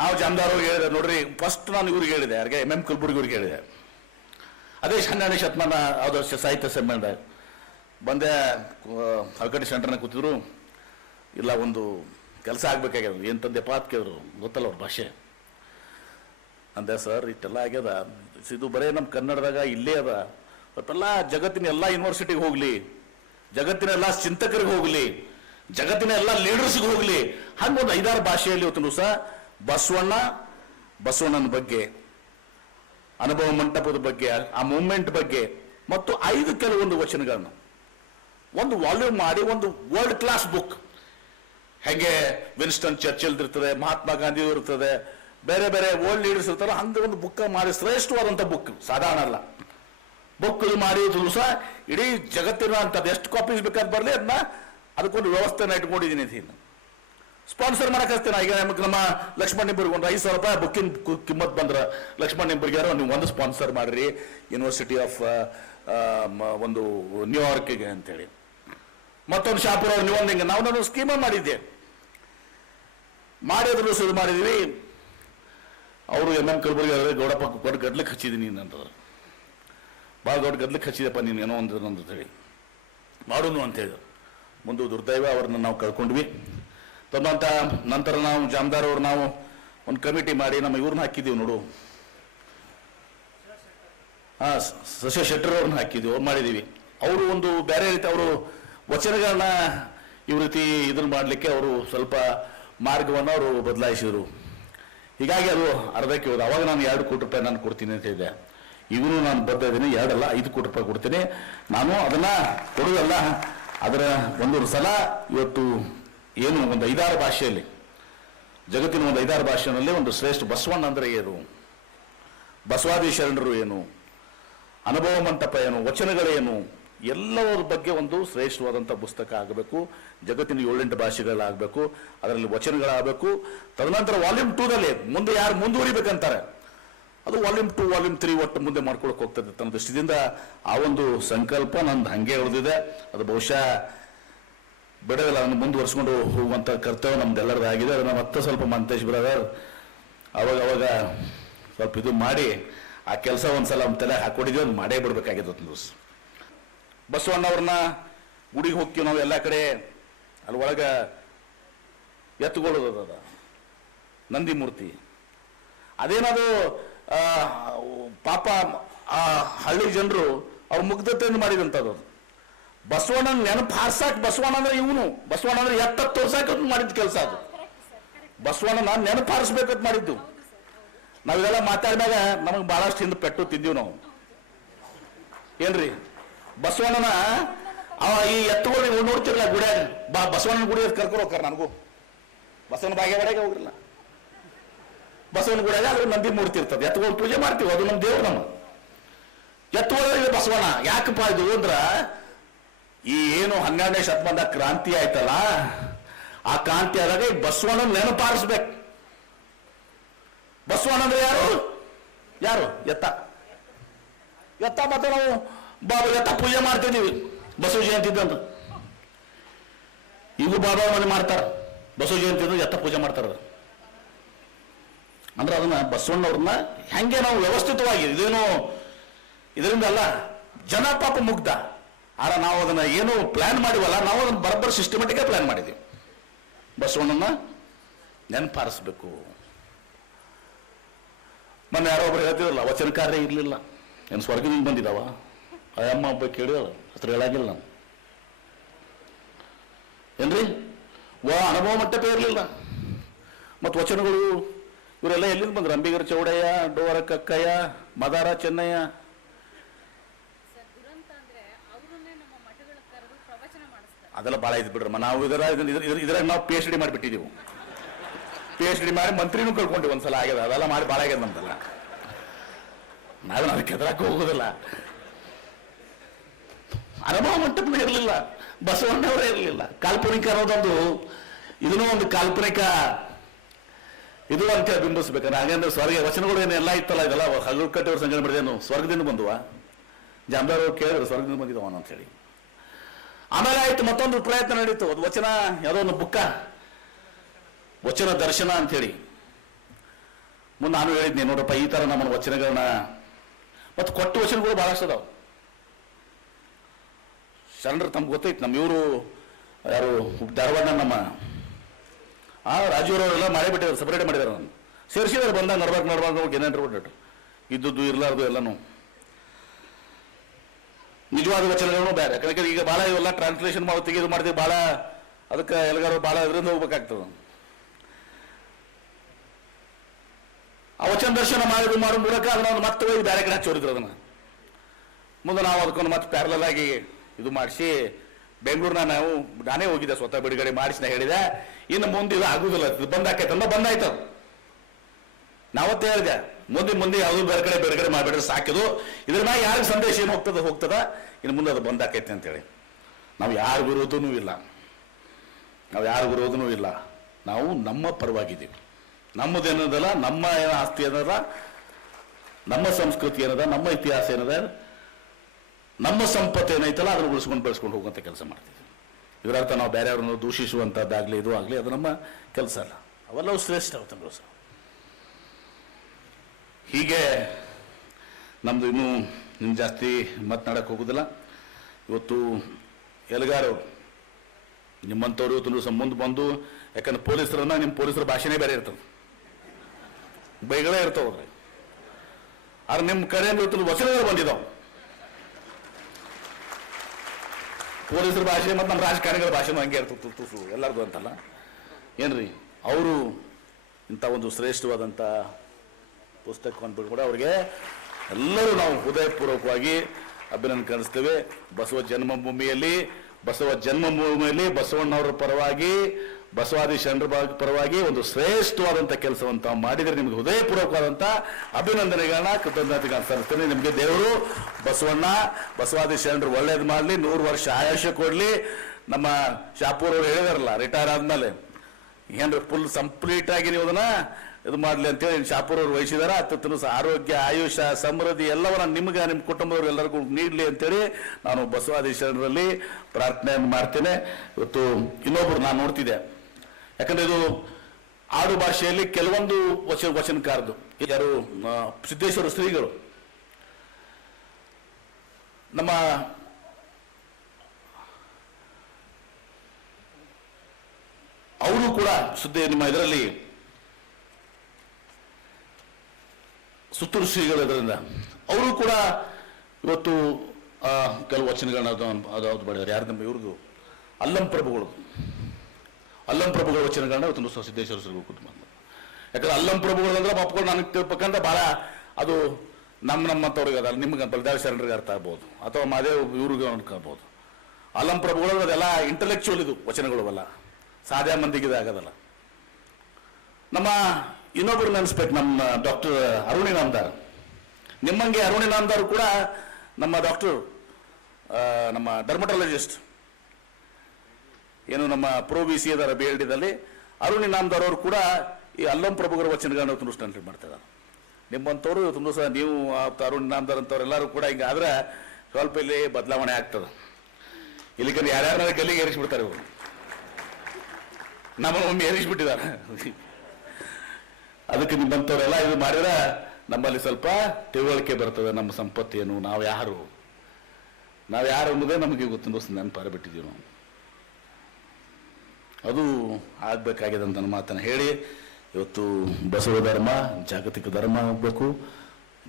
ನಾವು ಜಾಮದಾರ್ ಅವ್ರಿಗೆ ಹೇಳಿದೆ, ನೋಡ್ರಿ ಫಸ್ಟ್ ನಾನು ಇವ್ರಿಗೆ ಹೇಳಿದೆ, ಯಾರಿಗೆ MM ಕಲಬುರ್ಗಿ ಅವ್ರಿಗೆ ಹೇಳಿದೆ, ಅದೇ 12ನೇ ಶತಮಾನ ಆದರ್ಶ ಸಾಹಿತ್ಯ ಸಮ್ಮೇಳನ ಬಂದೆ. ಹಳಕಟ್ಟಿ ಸೆಂಟರ್ನ ಕೂತಿದ್ರು, ಇಲ್ಲ ಒಂದು ಕೆಲಸ ಆಗ್ಬೇಕಾಗ್ಯದ, ಏನು ತಂದೆಪ್ಪ ಅಂತ ಕೇಳಿದ್ರು, ಗೊತ್ತಲ್ಲ ಅವ್ರ ಭಾಷೆ. ಅಂದೆ ಸರ್ ಇಷ್ಟೆಲ್ಲ ಆಗ್ಯದ, ಇದು ಬರೇ ನಮ್ಮ ಕನ್ನಡದಾಗ ಇಲ್ಲೇ ಅದ, ಸ್ವಲ್ಪೆಲ್ಲ ಜಗತ್ತಿನ ಎಲ್ಲ ಯೂನಿವರ್ಸಿಟಿಗೆ ಹೋಗ್ಲಿ, ಜಗತ್ತಿನ ಎಲ್ಲ ಚಿಂತಕರಿಗೆ ಹೋಗ್ಲಿ, ಜಗತ್ತಿನ ಎಲ್ಲ ಲೀಡರ್ಸ್ಗೆ ಹೋಗ್ಲಿ, ಹಂಗೊಂದು 5-6 ಭಾಷೆಯಲ್ಲಿ ಇವತ್ತು ದಿವಸ ಬಸವಣ್ಣನ ಬಗ್ಗೆ, ಅನುಭವ ಮಂಟಪದ ಬಗ್ಗೆ, ಆ ಮೂವ್ಮೆಂಟ್ ಬಗ್ಗೆ ಮತ್ತು 5 ಕೆಲವೊಂದು ವಚನಗಳನ್ನು ಒಂದು ವಾಲ್ಯೂಮ್ ಮಾಡಿ ಒಂದು ವರ್ಲ್ಡ್ ಕ್ಲಾಸ್ ಬುಕ್, ಹೇಗೆ ವಿನ್ಸ್ಟನ್ ಚರ್ಚಿಲ್ ಇರ್ತದೆ, ಮಹಾತ್ಮ ಗಾಂಧಿ ಇರ್ತದೆ, ಬೇರೆ ಬೇರೆ ವರ್ಲ್ಡ್ ಲೀಡರ್ಸ್ ಇರ್ತಾರೆ, ಹಂಗೆ ಒಂದು ಬುಕ್ ಮಾಡಿ ಶ್ರೇಷ್ಠವಾದಂಥ ಬುಕ್, ಸಾಧಾರಣ ಅಲ್ಲ, ಬುಕ್ ಮಾಡಿ ದಿವಸ ಇಡೀ ಜಗತ್ತಿನ ಅಂತದ್ದು ಎಷ್ಟು ಕಾಪೀಸ್ ಬೇಕಾದ್ ಬರಲಿ, ಅದನ್ನ ಅದಕ್ಕೊಂದು ವ್ಯವಸ್ಥೆನ ಇಟ್ಕೊಂಡಿದ್ದೀನಿ ಅಂತ ಸ್ಪಾನ್ಸರ್ ಮಾಡಕ್ ಹಚ್ತೇನೆ. ಈಗ ನಮ್ಮ ಲಕ್ಷ್ಮಣ್ ನಿಂಬರ್ಗೆ ಒಂದು 5,000 ರೂಪಾಯಿ ಬುಕ್ಕಿನ ಕಿಮ್ಮತ್ ಬಂದ್ರೆ ಲಕ್ಷ್ಮಣ್ ನಿಂಬರ್ಗೆ ನೀವು ಒಂದು ಸ್ಪಾನ್ಸರ್ ಮಾಡ್ರಿ ಯೂನಿವರ್ಸಿಟಿ ಆಫ್ ಒಂದು ನ್ಯೂಯಾರ್ಕ್ಗೆ ಅಂತೇಳಿ, ಮತ್ತೊಂದು ಶಾಪುರ ಅವ್ರು ನೀವೊಂದು ಹಿಂಗೆ ನಾವು ಸ್ಕೀಮ ಮಾಡಿದ್ದೆ, ಮಾಡಿ ಅದ್ರ ಶುರು ಮಾಡಿದ್ವಿ. ಅವರು MM ಕಲಬುರ್ಗಿ ಗೌಡಪ್ಪ ದೊಡ್ಡ ಗಡ್ಲಿಕ್ಕೆ ಹಚ್ಚಿದ್ದೀನಿ ಅಂತಂದ್ರೆ, ಭಾಳ ದೊಡ್ಡ ಗಡ್ಲಿಕ್ಕೆ ಹಚ್ಚಿದಪ್ಪ ನೀನು ಏನೋ ಒಂದು ಅಂತ ಹೇಳಿ ಮಾಡೋನು ಅಂತ ಹೇಳಿದ್ರು. ಮುಂದೆ ದುರ್ದೈವ ಅವ್ರನ್ನ ನಾವು ಕಳ್ಕೊಂಡ್ವಿ. ತದಂತ ನಂತರ ನಾವು ಜಾಮದಾರ್ ಅವ್ರು ನಾವು ಒಂದು ಕಮಿಟಿ ಮಾಡಿ ನಮ್ಮ ಇವ್ರನ್ನ ಹಾಕಿದ್ದೀವಿ ನೋಡು, ಸಸ್ಯ ಶೆಟ್ಟರ್ ಅವ್ರನ್ನ ಹಾಕಿದ್ವಿ, ಅವ್ರು ಮಾಡಿದ್ದೀವಿ. ಅವರು ಒಂದು ಬೇರೆ ರೀತಿ ಅವರು ವಚನಗಳನ್ನ ಈ ರೀತಿ ಇದನ್ನು ಮಾಡಲಿಕ್ಕೆ ಅವರು ಸ್ವಲ್ಪ ಮಾರ್ಗವನ್ನು ಅವರು ಬದಲಾಯಿಸಿದರು. ಹೀಗಾಗಿ ಅದು ಅರ್ಧಕ್ಕೆ ಹೋದ. ಅವಾಗ ನಾನು 2 ಕೋಟಿ ರೂಪಾಯಿ ನಾನು ಕೊಡ್ತೀನಿ ಅಂತ ಹೇಳಿದೆ. ಇವನು ನಾನು ಬದ್ಧ ಇದ್ದೀನಿ, 2 ಅಲ್ಲ 5 ಕೋಟಿ ರೂಪಾಯಿ ಕೊಡ್ತೀನಿ. ನಾನು ಅದನ್ನು ಕೊಡೋದಲ್ಲ, ಅದರ ಒಂದು ಸಲ ಇವತ್ತು ಏನು ಒಂದು 5-6 ಭಾಷೆಯಲ್ಲಿ, ಜಗತ್ತಿನ ಒಂದು 5-6 ಭಾಷೆಯಲ್ಲಿ ಒಂದು ಶ್ರೇಷ್ಠ ಬಸವಣ್ಣ ಅಂದರೆ ಏನು, ಬಸವಾದಿ ಶರಣರು ಏನು, ಅನುಭವ ಮಂಟಪ ಏನು, ವಚನಗಳೇನು, ಎಲ್ಲವರ ಬಗ್ಗೆ ಒಂದು ಶ್ರೇಷ್ಠವಾದಂಥ ಪುಸ್ತಕ ಆಗಬೇಕು. ಜಗತ್ತಿನ 7-8 ಭಾಷೆಗಳಾಗಬೇಕು, ಅದರಲ್ಲಿ ವಚನಗಳಾಗಬೇಕು. ತದನಂತರ ವಾಲ್ಯೂಮ್ 2ದಲ್ಲಿ ಮುಂದೆ ಯಾರು ಮುಂದುವರಿಬೇಕಂತಾರೆ ಅದು ವಾಲ್ಯೂಮ್ 2, ವಾಲ್ಯೂಮ್ 3 ಒಟ್ಟು ಮುಂದೆ ಮಾಡ್ಕೊಳಕ್ಕೆ ಹೋಗ್ತದೆ ತನ್ನ ದೃಷ್ಟಿಯಿಂದ. ಆ ಒಂದು ಸಂಕಲ್ಪ ನಂದು ಹಂಗೆ ಉಳಿದಿದೆ. ಅದು ಬಹುಶಃ ಬಿಡೋದಿಲ್ಲ, ಅದನ್ನು ಮುಂದುವರಿಸ್ಕೊಂಡು ಹೋಗುವಂಥ ಕರ್ತವ್ಯ ನಮ್ದೆಲ್ಲರದಾಗಿದೆ. ಅದನ್ನು ಮತ್ತೆ ಸ್ವಲ್ಪ ಮಂತೇಶ್ ಬ್ರದರ್ ಅವಾಗ ಸ್ವಲ್ಪ ಇದು ಮಾಡಿ ಆ ಕೆಲಸ ಒಂದ್ಸಲ ನಮ್ಮ ತಲೆ ಹಾಕೊಂಡಿದ್ವಿ, ಅದು ಮಾಡೇ ಬಿಡ್ಬೇಕಾಗಿದೆ. ಒಂದು ದಿವಸ ಬಸವಣ್ಣವ್ರನ್ನ ಗುಡಿಗೆ ಹೋಗ್ತೀವಿ ನಾವು, ಎಲ್ಲ ಕಡೆ ಅಲ್ಲಿ ಒಳಗೆ ಎತ್ತುಕೊಳ್ಳೋದು ನಂದಿ ಮೂರ್ತಿ. ಅದೇನದು ಪಾಪ ಆ ಹಳ್ಳಿ ಜನರು ಅವ್ರ ಮುಗ್ಧತೆಯನ್ನು ಮಾಡಿದಂಥದ್ದು. ಬಸವಣ್ಣನ ನೆನಪು ಹಾರ್ಸಾಕ್, ಬಸವಣ್ಣ ಅಂದ್ರೆ ಇವನು, ಬಸವಣ್ಣ ಅಂದ್ರೆ ಎತ್ತ ತೋರ್ಸಾಕ ಮಾಡಿದ ಕೆಲಸ ಅದು. ಬಸವಣ್ಣನ ನೆನಪು ಹಾರಿಸ್ಬೇಕಂತ ಮಾಡಿದ್ದು. ನಾವೆಲ್ಲ ಮಾತಾಡಿದಾಗ ನಮಗೆ ಬಹಳಷ್ಟು ಹಿಂದೆ ಪೆಟ್ಟು ತಿಂದೀವಿ ನಾವು. ಏನ್ರಿ ಬಸವಣ್ಣನ ಈ ಎತ್ತುಗಳು ನೋಡ್ತಿರಲ್ಲ ಗುಡಿಯಾಗ, ಬಸವಣ್ಣನ ಗುಡಿ ಕರ್ಕೊಂಡು ಹೋಗ್ತಾರೆ. ನನಗೂ ಬಸವನ ಬಾಗೇವಾಡಿಗೆ ಹೋಗಿರಲ್ಲ, ಬಸವನ ಗುಡಿಯಾಗ ಅದ್ರ ನಂದಿ ಮೂರ್ತಿ ಇರ್ತದೆ, ಎತ್ತುಗಳು ಪೂಜೆ ಮಾಡ್ತೀವಿ, ಅದು ನಮ್ಮ ದೇವ್ರು. ನಮ್ಮ ಎತ್ತುಗಳು ಬಸವಣ್ಣ ಯಾಕಪ್ಪ ಇದು ಅಂದ್ರ, ಈ ಏನು 12ನೇ ಶತಮಾನದ ಕ್ರಾಂತಿ ಆಯ್ತಲ್ಲ, ಆ ಕ್ರಾಂತಿ ಆದಾಗ ಈ ಬಸವಣ್ಣ ನೆನಪಾರಿಸ್ಬೇಕು. ಬಸವಣ್ಣ ಅಂದ್ರೆ ಯಾರು ಎತ್ತ ಮತ್ತೆ ನಾವು ಎತ್ತ ಪೂಜೆ ಮಾಡ್ತಿದ್ದೀವಿ ಬಸವ ಜಯಂತಿ ಅಂತ. ಈಗ ಬಾಬಾ ಮನೆ ಮಾಡ್ತಾರ, ಬಸವ ಜಯಂತಿ ಅಂದ್ರೆ ಎತ್ತ ಪೂಜೆ ಮಾಡ್ತಾರ. ಅಂದ್ರೆ ಅದನ್ನ ಬಸವಣ್ಣವ್ರನ್ನ ಹೆಂಗೆ ನಾವು ವ್ಯವಸ್ಥಿತವಾಗಿ, ಇದೇನು ಇದರಿಂದ ಅಲ್ಲ, ಜನ ಪಾಪ ಮುಗ್ಧ. ಆದ್ರೆ ನಾವು ಅದನ್ನ ಏನು ಪ್ಲಾನ್ ಮಾಡಿವಲ್ಲ, ನಾವು ಅದನ್ನ ಬರೋಬ್ಬರ ಸಿಸ್ಟಮೆಟಿಕ್ ಪ್ಲಾನ್ ಮಾಡಿದ್ದೀವಿ. ಬಸವಣ್ಣನ ನೆನಪಾರಿಸ್ಬೇಕು. ಮೊನ್ನೆ ಯಾರೋ ಒಬ್ರು ಹೇಳ್ತಿರಲ್ಲ, ವಚನಕಾರ್ಯ ಇರಲಿಲ್ಲ, ಏನು ಸ್ವರ್ಗದಿಂದ ಬಂದಿದ್ದಾವ? ಅಯ್ಯಮ್ಮ ಒಬ್ಬ ಕೇಳಿದಲ್ಲ, ಹತ್ರ ಹೇಳಾಗಿಲ್ಲ ನಾನು. ಏನ್ರಿ ಅನುಭವ ಮಂಟಪ ಇರಲಿಲ್ಲ. ಮತ್ತು ವಚನಗಳು ಇವರೆಲ್ಲ ಎಲ್ಲಿಂದ ಬಂದ್ರು? ಅಂಬಿಗರ ಚೌಡಯ್ಯ, ಡೋರ ಕಕ್ಕಯ್ಯ, ಮದಾರ ಚೆನ್ನಯ್ಯ. ಅದೆಲ್ಲ ಭಾಳ ಇದು ಬಿಡ್ರಮ್ಮ. ನಾವು ಇದ್ರಾಗ ನಾವು PhD ಮಾಡಿಬಿಟ್ಟಿದ್ದೀವಿ. PhD ಮಾಡಿ ಮಂತ್ರಿನೂ ಕಳ್ಕೊಂಡಿವಿ ಒಂದ್ಸಲ ಆಗ್ಯದ. ಅದೆಲ್ಲ ಮಾಡಿ ಭಾಳ ಆಗ್ಯದ ನಮ್ದಲ್ಲ. ನಾವೇನು ಅದಕ್ಕೆ ಎದುರಾಕ ಹೋಗೋದಿಲ್ಲ. ಅನುಭವ ಮಂಟಪನ ಇರಲಿಲ್ಲ, ಬಸವಣ್ಣವರೇ ಇರಲಿಲ್ಲ. ಕಾಲ್ಪನಿಕ ಅನ್ನೋದೊಂದು, ಇದನ್ನೂ ಒಂದು ಕಾಲ್ಪನಿಕ ಇದು ಅಂತ ಬಿಂಬಿಸ್ಬೇಕಂದ್ರೆ. ಹಾಗಂದ್ರೆ ಸ್ವರ್ಗ ವಚನಗಳು ಏನೆಲ್ಲ ಇತ್ತಲ್ಲ, ಇದೆಲ್ಲ ಹಗಲು ಕಟ್ಟೆಯವ್ರ ಸಂಘಟನೆ ಮಾಡಿದೇನು ಸ್ವರ್ಗದಿಂದ ಬಂದುವ? ಜಾಮದಾರ್ ಅವ್ರು ಕೇಳಿದ್ರು ಸ್ವರ್ಗದಿಂದ ಬಂದಿದ್ದವನ ಅಂತ ಹೇಳಿ. ಆಮೇಲೆ ಆಯ್ತು, ಮತ್ತೊಂದು ಪ್ರಯತ್ನ ನಡೀತು. ಅದು ವಚನ ಯಾವುದೋ ಒಂದು ಬುಕ್ಕ, ವಚನ ದರ್ಶನ ಅಂತ ಹೇಳಿ. ಮುಂದೆ ನಾನು ಹೇಳಿದ್ನಿ, ನೋಡಪ್ಪ ಈ ತರ ನಮ್ಮನ್ನು ವಚನಗಳನ್ನ ಮತ್ತು ಕೊಟ್ಟು ವಚನಗಳು ಬಹಳಷ್ಟು ಅದಾವ. ಶರಣರು ತಮ್ಗೆ ಗೊತ್ತೈತಿ, ನಮ್ಮ ಇವರು ಯಾರು ಧಾರವಾಡ ನಮ್ಮ ರಾಜೀವ್ರವರೆಲ್ಲ ಮಾಡೇ ಬಿಟ್ಟಿದ್ದಾರೆ, ಸಪರೇಟ್ ಮಾಡಿದ್ದಾರೆ. ನಾನು ಸೇರಿಸಿದಾರೆ, ಬಂದಾಗ ನಡ್ಬಾರ್ದು ಏನೇನು ಬಿಟ್ಟು ಇದ್ದದ್ದು ಇರ್ಲಾರ್ದು ಎಲ್ಲನೂ ನಿಜವಾದ ವಚನಗಳನ್ನು ಬೇರೆ. ಯಾಕಂದ್ರೆ ಈಗ ಭಾಳ ಇವೆಲ್ಲ ಟ್ರಾನ್ಸ್ಲೇಷನ್ ಮಾಡಿ ತೆಗೆದು ಮಾಡ್ತೀವಿ, ಭಾಳ ಅದಕ್ಕೆ ಎಲ್ಲಗಾರು ಭಾಳ ಇದರಿಂದ ಹೋಗ್ಬೇಕಾಗ್ತದೆ. ಆ ವಚನ ದರ್ಶನ ಮಾಡೋ ಮೂಲಕ ಅದನ್ನ ಮತ್ತೆ ಹೋಗಿ ಬೇರೆ ಕಡೆ ಹಚ್ಚೋರಿದ್ರು. ಅದನ್ನ ಮುಂದೆ ನಾವು ಅದಕ್ಕೊಂದು ಮತ್ತೆ ಪ್ಯಾರಲಲ್ ಆಗಿ ಇದು ಮಾಡಿಸಿ ಬೆಂಗಳೂರಿನ ನಾನೇ ಹೋಗಿದ್ದೆ, ಸ್ವತಃ ಬಿಡುಗಡೆ ಮಾಡಿಸಿ ನಾ ಹೇಳಿದೆ, ಇನ್ನು ಮುಂದೆ ಇದು ಆಗುದಿಲ್ಲ, ಬಂದಾಕೈತಂದ ಬಂದಾಯ್ತು. ನಾವತ್ತೇ ಹೇಳಿದೆ, ಮುಂದೆ ಯಾವುದು ಬೇರೆ ಕಡೆ ಮಾಡಿಬಿಟ್ರೆ ಸಾಕಿದು, ಇದ್ರ ಮ್ಯಾಗ ಯಾರಿಗೆ ಸಂದೇಶ ಏನು ಹೋಗ್ತದ, ಇನ್ನು ಮುಂದೆ ಅದು ಬಂದಾಕೈತೆ ಅಂತೇಳಿ. ನಾವು ಯಾರ ವಿರೋಧನೂ ಇಲ್ಲ, ನಾವು ನಮ್ಮ ಪರವಾಗಿದ್ದೀವಿ. ನಮ್ಮದೇನದಲ್ಲ, ನಮ್ಮ ಆಸ್ತಿ ಏನದ, ನಮ್ಮ ಸಂಸ್ಕೃತಿ ಏನದ, ನಮ್ಮ ಇತಿಹಾಸ ಏನದ, ನಮ್ಮ ಸಂಪತ್ತು ಏನೈತಲ್ಲ ಅದನ್ನು ಉಳಿಸ್ಕೊಂಡು ಬೆಳೆಸ್ಕೊಂಡು ಹೋಗುವಂಥ ಕೆಲಸ ಮಾಡ್ತೀವಿ. ಇದರರ್ಥ ನಾವು ಬೇರೆಯವ್ರನ್ನ ದೂಷಿಸುವಂಥದ್ದಾಗಲಿ ಇದು ಆಗಲಿ ಅದು ನಮ್ಮ ಕೆಲಸ ಅಲ್ಲ. ಅವೆಲ್ಲವೂ ಶ್ರೇಷ್ಠ ಅವತ್ತಂದ್ರು ಸಹ. ಹೀಗೆ ನಮ್ಮದು ಇನ್ನೂ ನಿಮ್ಗೆ ಜಾಸ್ತಿ ಮಾತನಾಡಕ್ಕೆ ಹೋಗೋದಿಲ್ಲ. ಇವತ್ತು ಎಲ್ಗಾರು ನಿಮ್ಮಂಥವ್ರು ಇವತ್ತು ಮುಂದೆ ಬಂದು, ಯಾಕಂದ್ರೆ ಪೊಲೀಸರನ್ನ ನಿಮ್ಮ ಪೊಲೀಸರ ಭಾಷೆನೇ ಬೇರೆ ಇರ್ತದೆ, ಬೈಗಳೇ ಇರ್ತಾವ್ರಿ. ಆದ್ರೆ ನಿಮ್ಮ ಕಡೆಯಿಂದ ಇವತ್ತು ವಚನಗಳು ಬಂದಿದ್ದಾವೆ. ಪೊಲೀಸರ ಭಾಷೆ ಮತ್ತು ನಮ್ಮ ರಾಜಕಾರಣಿಗಳ ಭಾಷೆನೂ ಹಂಗೆ ಇರ್ತದೆ, ತುಸು ಎಲ್ಲರಿಗೂ ಅಂತಲ್ಲ ಏನ್ರಿ. ಅವರು ಇಂಥ ಒಂದು ಶ್ರೇಷ್ಠವಾದಂಥ ಪುಸ್ತಕವನ್ನು ಬಿಟ್ಬಿಡ ಅವ್ರಿಗೆ ಎಲ್ಲರೂ ನಾವು ಹೃದಯಪೂರ್ವಕವಾಗಿ ಅಭಿನಂದನೆ. ಬಸವ ಜನ್ಮಭೂಮಿಯಲ್ಲಿ ಬಸವಣ್ಣವರ ಪರವಾಗಿ, ಬಸವಾದಿ ಶರಣರ ಪರವಾಗಿ ಒಂದು ಶ್ರೇಷ್ಠವಾದಂಥ ಕೆಲಸವನ್ನು ತಾವು ಮಾಡಿದರೆ ನಿಮಗೆ ಹೃದಯಪೂರ್ವಕವಾದಂಥ ಅಭಿನಂದನೆಗಳನ್ನ, ಕೃತಜ್ಞತೆಗಳನ್ನ ಸಲ್ಲಿಸ್ತೇನೆ. ನಿಮಗೆ ದೇವರು ಬಸವಾದಿ ಶರಣರು ಒಳ್ಳೇದು ಮಾಡಲಿ, 100 ವರ್ಷ ಆಯುಷ್ಯ ಕೊಡಲಿ. ನಮ್ಮ ಶಾಪೂರ್ ಅವರು ಹೇಳಿದಾರಲ್ಲ, ರಿಟೈರ್ ಆದ್ಮೇಲೆ ಏನ್ರಿ ಫುಲ್ ಕಂಪ್ಲೀಟ್ ಆಗಿ ನೀವು ಅದನ್ನ ಇದು ಮಾಡಲಿ ಅಂತೇಳಿ ಶಾಪೂರ್ ಅವರು ವಹಿಸಿದಾರ. ಅತ್ಯುತ್ತಮ ಆರೋಗ್ಯ, ಆಯುಷ್ಯ, ಸಮೃದ್ಧಿ ಎಲ್ಲವನ್ನ ನಿಮ್ಗೆ, ನಿಮ್ಮ ಕುಟುಂಬದವ್ರು ಎಲ್ಲರಿಗೂ ನೀಡಲಿ ಅಂತೇಳಿ ನಾನು ಬಸವಾದಿ ಶರಣರಲ್ಲಿ ಪ್ರಾರ್ಥನೆಯನ್ನು ಮಾಡ್ತೇನೆ. ಇವತ್ತು ಇನ್ನೊಬ್ರು ನಾನು ನೋಡ್ತಿದ್ದೆ, ಯಾಕಂದ್ರೆ ಇದು ಆಡು ಭಾಷೆಯಲ್ಲಿ ಕೆಲವೊಂದು ವಚನಕಾರದು, ಯಾರು ಸಿದ್ದೇಶ್ವರ ಶ್ರೀಗಳು, ನಮ್ಮ ಅವರು ಕೂಡ ನಿಮ್ಮ ಇದರಲ್ಲಿ ಸುತ್ತೂರು ಶ್ರೀಗಳು ಇದರಿಂದ ಅವರು ಕೂಡ ಇವತ್ತು ಕೆಲವು ವಚನಗಳನ್ನ ಅದು ಮಾಡಿದ್ದಾರೆ. ಯಾರು ನಮ್ಮ ಇವ್ರದ್ದು ಅಲ್ಲಂ ಪ್ರಭುಗಳ ವಚನಗಳನ್ನ ಇವತ್ತು ಸಿದ್ದೇಶ್ವರ ಶ್ರೀಗಳು ಕುಟುಂಬ. ಯಾಕಂದ್ರೆ ಅಲ್ಲಂ ಪ್ರಭುಗಳು ಅಂದ್ರೆ ಮಕ್ಕಳು ನನಗೆ ತಿಳ್ಬೇಕಂದ್ರೆ ಬಹಳ ಅದು ನಮ್ಮಂಥವ್ರಿಗೆ ಅದಲ್ಲ, ನಿಮ್ಗೆ ಬಲದಾಳ ಶರಣರಿಗೆ ಅರ್ಥ ಆಗ್ಬೋದು, ಅಥವಾ ಮಾದೇವ್ ಇವ್ರಿಗೆ ಅನ್ಕೋಬಹುದು. ಅಲ್ಲಂ ಪ್ರಭುಗಳು ಅದೆಲ್ಲ ಇಂಟೆಲೆಕ್ಚುವಲ್ ಇದು ವಚನಗಳು ಅಲ್ಲ, ಸಾಧ್ಯ ಮಂದಿಗೆ ಆಗೋದಲ್ಲ. ನಮ್ಮ ಇನ್ನೊಬ್ರು ನೆನೆಸ್ಬೇಕು, ನಮ್ಮ ಡಾಕ್ಟರ್ ಅರುಣಿ ನಾಮದಾರ್. ನಿಮ್ಮಂಗೆ ಅರುಣಿ ನಾಮದಾರ್ ಕೂಡ ನಮ್ಮ ಡಾಕ್ಟರ್, ನಮ್ಮ ಡರ್ಮಟಾಲಜಿಸ್ಟ್ ಏನು ನಮ್ಮ ProBC ಇದಾರೆ BLDದಲ್ಲಿ, ಅರುಣಿ ನಾಮದಾರ್ ಅವರು ಕೂಡ ಈ ಅಲ್ಲಂ ಪ್ರಭುಗಳ ವಚನಗಳನ್ನ ತುಂಬ ಮಾಡ್ತಿದ್ದಾರೆ. ನಿಮ್ಮಂಥವ್ರು ತುಂಬ ಸಹ ನೀವು ಅರುಣಿ ನಾಮದಾರ್ ಅಂತವ್ರು ಎಲ್ಲರೂ ಕೂಡ ಹಿಂಗೆ ಆದ್ರೆ ಸ್ವಲ್ಪ ಇಲ್ಲಿ ಬದಲಾವಣೆ ಆಗ್ತದೆ. ಇಲ್ಲಿಕಂದ್ರೆ ಯಾರ್ಯಾರ ಗಲ್ಲಿಗೆ ಏರಿಸ್ಬಿಡ್ತಾರೆ ಇವರು, ನಮ್ಮನ್ನು ಒಮ್ಮೆ ಏರಿಸ್ಬಿಟ್ಟಿದ್ದಾರೆ. ಅದಕ್ಕೆ ನಿಮ್ಮಂಥವ್ರೆಲ್ಲ ಇದು ಮಾಡಿದ್ರೆ ನಮ್ಮಲ್ಲಿ ಸ್ವಲ್ಪ ತಿಳುವಳಿಕೆ ಬರ್ತದೆ. ನಮ್ಮ ಸಂಪತ್ತೇನು, ನಾವು ಯಾರು ಅನ್ನೋದೇ ನಮಗೆ ಗೊತ್ತಿನ ನೆನಪಾರ ಬಿಟ್ಟಿದ್ದೀವಿ ನಾವು. ಅದು ಆಗ್ಬೇಕಾಗಿದೆ ಅಂತ ನನ್ನ ಮಾತನ್ನು ಹೇಳಿ, ಇವತ್ತು ಬಸವ ಧರ್ಮ ಜಾಗತಿಕ ಧರ್ಮ ಆಗಬೇಕು,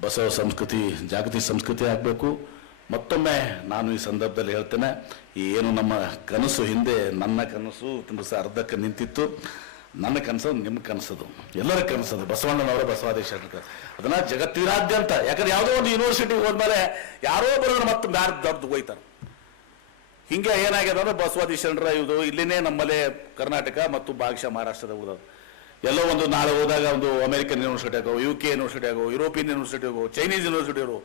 ಬಸವ ಸಂಸ್ಕೃತಿ ಜಾಗತಿಕ ಸಂಸ್ಕೃತಿ ಆಗಬೇಕು. ಮತ್ತೊಮ್ಮೆ ನಾನು ಈ ಸಂದರ್ಭದಲ್ಲಿ ಹೇಳ್ತೇನೆ, ಈ ಏನು ನಮ್ಮ ಕನಸು, ಹಿಂದೆ ನನ್ನ ಕನಸು ತುಂಬ ಅರ್ಧಕ್ಕೆ ನಿಂತಿತ್ತು. ನನ್ನ ಕನಸು ನಿಮ್ಮ ಕನಸದು, ಎಲ್ಲರ ಕನಸದು, ಬಸವಣ್ಣನವರ ಬಸವಾದಿ ಶರಣರ. ಅದನ್ನ ಜಗತ್ತಿನಾದ್ಯಂತ, ಯಾಕಂದ್ರೆ ಯಾವುದೋ ಒಂದು ಯೂನಿವರ್ಸಿಟಿಗೆ ಹೋದ್ಮೇಲೆ ಯಾರೋ ಬರೋದು ಮತ್ತೆ ಯಾರು ದೊಡ್ಡ ಹೋಯ್ತಾರೆ. ಹಿಂಗೆ ಏನಾಗ್ಯದ ಅಂದ್ರೆ ಬಸವಾದಿ ಶರಣರ ಇದು ಇಲ್ಲಿನೇ ನಮ್ಮಲ್ಲೇ ಕರ್ನಾಟಕ ಮತ್ತು ಭಾಗಶಃ ಮಹಾರಾಷ್ಟ್ರದ ಉಳಿದದು. ಎಲ್ಲೋ ಒಂದು ನಾಳೆ ಹೋದಾಗ ಒಂದು ಅಮೆರಿಕನ್ ಯೂನಿವರ್ಸಿಟಿ ಆಗೋ, UK ಯೂನಿವರ್ಸಿಟಿ ಆಗೋ, ಯುರೋಪಿಯನ್ ಯೂನಿವರ್ಸಿಟಿ ಆಗೋ, ಚೈನೀಸ್ ಯೂನಿವರ್ಸಿಟಿ ಆಗೋ,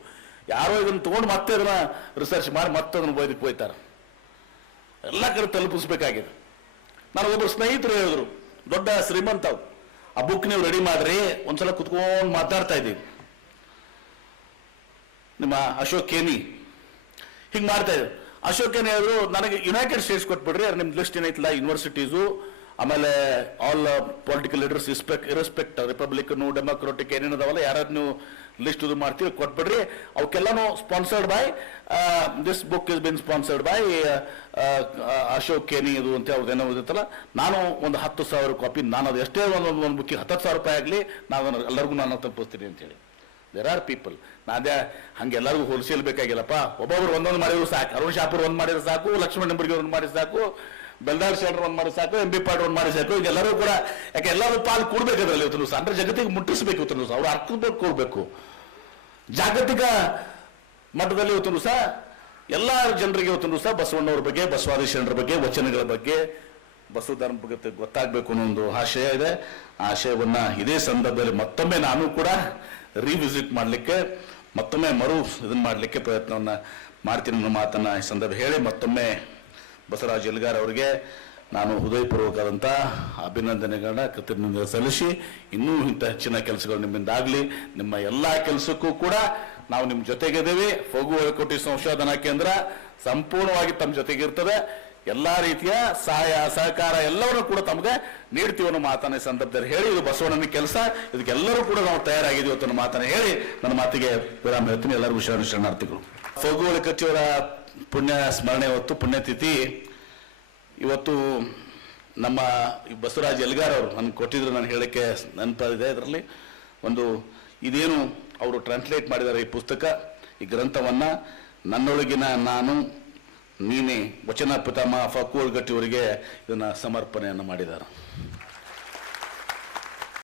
ಯಾರೋ ಇದನ್ನು ತಗೊಂಡು ಮತ್ತೆ ಅದನ್ನ ರಿಸರ್ಚ್ ಮಾಡಿ ಮತ್ತೆ ಅದನ್ನು ಬೈದಕ್ಕೆ ಹೋಯ್ತಾರೆ. ಎಲ್ಲ ಕಡೆ ತಲುಪಿಸ್ಬೇಕಾಗಿದೆ. ನಾನು ಒಬ್ಬರು ಸ್ನೇಹಿತರು ಹೇಳಿದ್ರು, ದೊಡ್ಡ ಶ್ರೀಮಂತ, ಆ ಬುಕ್ ನೀವು ರೆಡಿ ಮಾಡ್ರಿ, ಒಂದ್ಸಲ ಕುತ್ಕೊಂಡು ಮಾತಾಡ್ತಾ ಇದ್ದೀವಿ. ನಿಮ್ಮ ಅಶೋಕ್ ಕೇನಿ ಹಿಂಗೆ ಮಾಡ್ತಾ ಇದ್ರು. ಅಶೋಕ್ ಕೇನಿ ಹೇಳಿದ್ರು, ನನಗೆ ಯುನೈಟೆಡ್ ಸ್ಟೇಟ್ಸ್ ಕೊಟ್ಬಿಡ್ರಿ, ನಿಮ್ದು ಲಿಸ್ಟ್ ಏನೈತಿಲ್ಲ ಯೂನಿವರ್ಸಿಟೀಸು, ಆಮೇಲೆ all political leaders irrespective Republican Democratic ಏನೇನದಾವಲ್ಲ ಯಾರು ನೀವು ಲಿಸ್ಟ್ ಇದು ಮಾಡ್ತೀವಿ ಕೊಟ್ಬಿಡ್ರಿ. ಅವಕ್ಕೆಲ್ಲಾನು sponsored by this book is been sponsored by Ashok Kheny ಇದು ಅಂತ ಅವ್ರದ್ದೇನೋ ಇರುತ್ತಲ್ಲ. ನಾನು ಒಂದು 10,000 ಕಾಪಿ, ನಾನು ಅದು ಎಷ್ಟೇ ಒಂದು ಬುಕ್ಕಿಗೆ 10,000 ರೂಪಾಯಿ ಆಗಲಿ ನಾನು ಎಲ್ಲರಿಗೂ ನಾನು ತಲುಪಿಸ್ತೀನಿ ಅಂತೇಳಿ. There are people. ನಾನೇ ಹಂಗೆ ಎಲ್ಲರಿಗೂ ಹೋಲ್ಸೇಲ್ ಬೇಕಾಗಿಲ್ಲಪ್ಪ, ಒಬ್ಬೊಬ್ರು ಒಂದೊಂದು ಮಾಡಿದ್ರು ಸಾಕು. ಅರುಣ್ ಶಾಪುರ್ ಒಂದು ಮಾಡಿದ್ರೆ ಸಾಕು, ಲಕ್ಷ್ಮಣ್ ನಿಂಬರ್ಗಿ ಒಂದು ಮಾಡಿ ಸಾಕು, ಬೆಲ್ದಾರ್ ಶೆಟ್ಟರ್ ಒಂದು ಮಾಡಿ ಸಾಕು, MB ಪಾಟೀಲ್ ಒಂದು ಮಾಡಿ ಸಾಕು. ಈಗ ಎಲ್ಲರೂ ಕೂಡ ಯಾಕೆ ಎಲ್ಲರೂ ಪಾಲು ಕೊಡ್ಬೇಕು ಅದರಲ್ಲಿ. ಇವತ್ತು ಅಂದ್ರೆ ಜಗತ್ತಿಗೆ ಮುಟ್ಟಿಸ್ಬೇಕು, ಇವತ್ತು ಅವ್ರು ಅರ್ಥಬೇಕು ಕೊಡ್ಬೇಕು. ಜಾಗತಿಕ ಮಟ್ಟದಲ್ಲಿ ಇವತ್ತು ಸಹ ಎಲ್ಲ ಜನರಿಗೆ ಇವತ್ತು ಸಹ ಬಸವಣ್ಣವ್ರ ಬಗ್ಗೆ, ಬಸವಾದಿ ಶರಣರ ಬಗ್ಗೆ, ವಚನಗಳ ಬಗ್ಗೆ, ಬಸವ ಧರ್ಮ ಬಗ್ಗೆ ಗೊತ್ತಾಗಬೇಕು ಅನ್ನೋ ಒಂದು ಆಶಯ ಇದೆ. ಆ ಆಶಯವನ್ನ ಇದೇ ಸಂದರ್ಭದಲ್ಲಿ ಮತ್ತೊಮ್ಮೆ ನಾನು ಕೂಡ ರಿವಿಸಿಟ್ ಮಾಡಲಿಕ್ಕೆ, ಮತ್ತೊಮ್ಮೆ ಇದನ್ನ ಮಾಡಲಿಕ್ಕೆ ಪ್ರಯತ್ನವನ್ನ ಮಾಡ್ತೀನಿ ಅನ್ನೋ ಮಾತನ್ನ ಈ ಸಂದರ್ಭ ಹೇಳಿ, ಮತ್ತೊಮ್ಮೆ ಬಸವರಾಜ್ ಯಲ್ಗಾರ್ ಅವರಿಗೆ ನಾನು ಹೃದಯಪೂರ್ವಕವಾದಂಥ ಅಭಿನಂದನೆಗಳನ್ನ ಕೃತಜ್ಞತೆ ಸಲ್ಲಿಸಿ, ಇನ್ನೂ ಇಂಥ ಹೆಚ್ಚಿನ ಕೆಲಸಗಳು ನಿಮ್ಮಿಂದ ಆಗಲಿ. ನಿಮ್ಮ ಎಲ್ಲ ಕೆಲಸಕ್ಕೂ ಕೂಡ ನಾವು ನಿಮ್ಮ ಜೊತೆಗಿದ್ದೇವೆ. ಫಗು ಸಂಶೋಧನಾ ಕೇಂದ್ರ ಸಂಪೂರ್ಣವಾಗಿ ತಮ್ಮ ಜೊತೆಗಿರ್ತದೆ. ಎಲ್ಲ ರೀತಿಯ ಸಹಾಯ ಸಹಕಾರ ಎಲ್ಲವನ್ನೂ ಕೂಡ ತಮಗೆ ನೀಡ್ತೀವಿ ಅನ್ನೋ ಮಾತನ್ನ ಸಂದರ್ಭದಲ್ಲಿ ಹೇಳಿ, ಇದು ಬಸವಣ್ಣನ ಕೆಲಸ, ಇದಕ್ಕೆಲ್ಲರೂ ಕೂಡ ನಾವು ತಯಾರಾಗಿದ್ದೀವಿ ಅನ್ನೋ ಮಾತನ್ನ ಹೇಳಿ ನನ್ನ ಮಾತಿಗೆ ವಿರಾಮ ಹೇಳ್ತೀನಿ. ಎಲ್ಲರಿಗೂ ಶರಣಾರ್ಥಿಗಳು. ಫಗು ಕಚ್ಚಿಯವರ ಪುಣ್ಯ ಸ್ಮರಣೆ ಹೊತ್ತು ಪುಣ್ಯತಿಥಿ ಇವತ್ತು. ನಮ್ಮ ಬಸವರಾಜ್ ಯಲ್ಗಾರ್ ಅವರು ನನಗೆ ಕೊಟ್ಟಿದ್ರು, ನಾನು ಹೇಳಕ್ಕೆ ನೆನಪಿದೆ. ಇದರಲ್ಲಿ ಒಂದು ಇದೇನು ಅವರು ಟ್ರಾನ್ಸ್ಲೇಟ್ ಮಾಡಿದ್ದಾರೆ ಈ ಪುಸ್ತಕ, ಈ ಗ್ರಂಥವನ್ನು. ನನ್ನೊಳಗಿನ ನಾನು ನೀನೇ ವಚನ ಪಿತಾಮಹ ಫಕೂರ್ ಗಟ್ಟಿ ಅವರಿಗೆ ಇದನ್ನು ಸಮರ್ಪಣೆಯನ್ನು ಮಾಡಿದ್ದಾರೆ.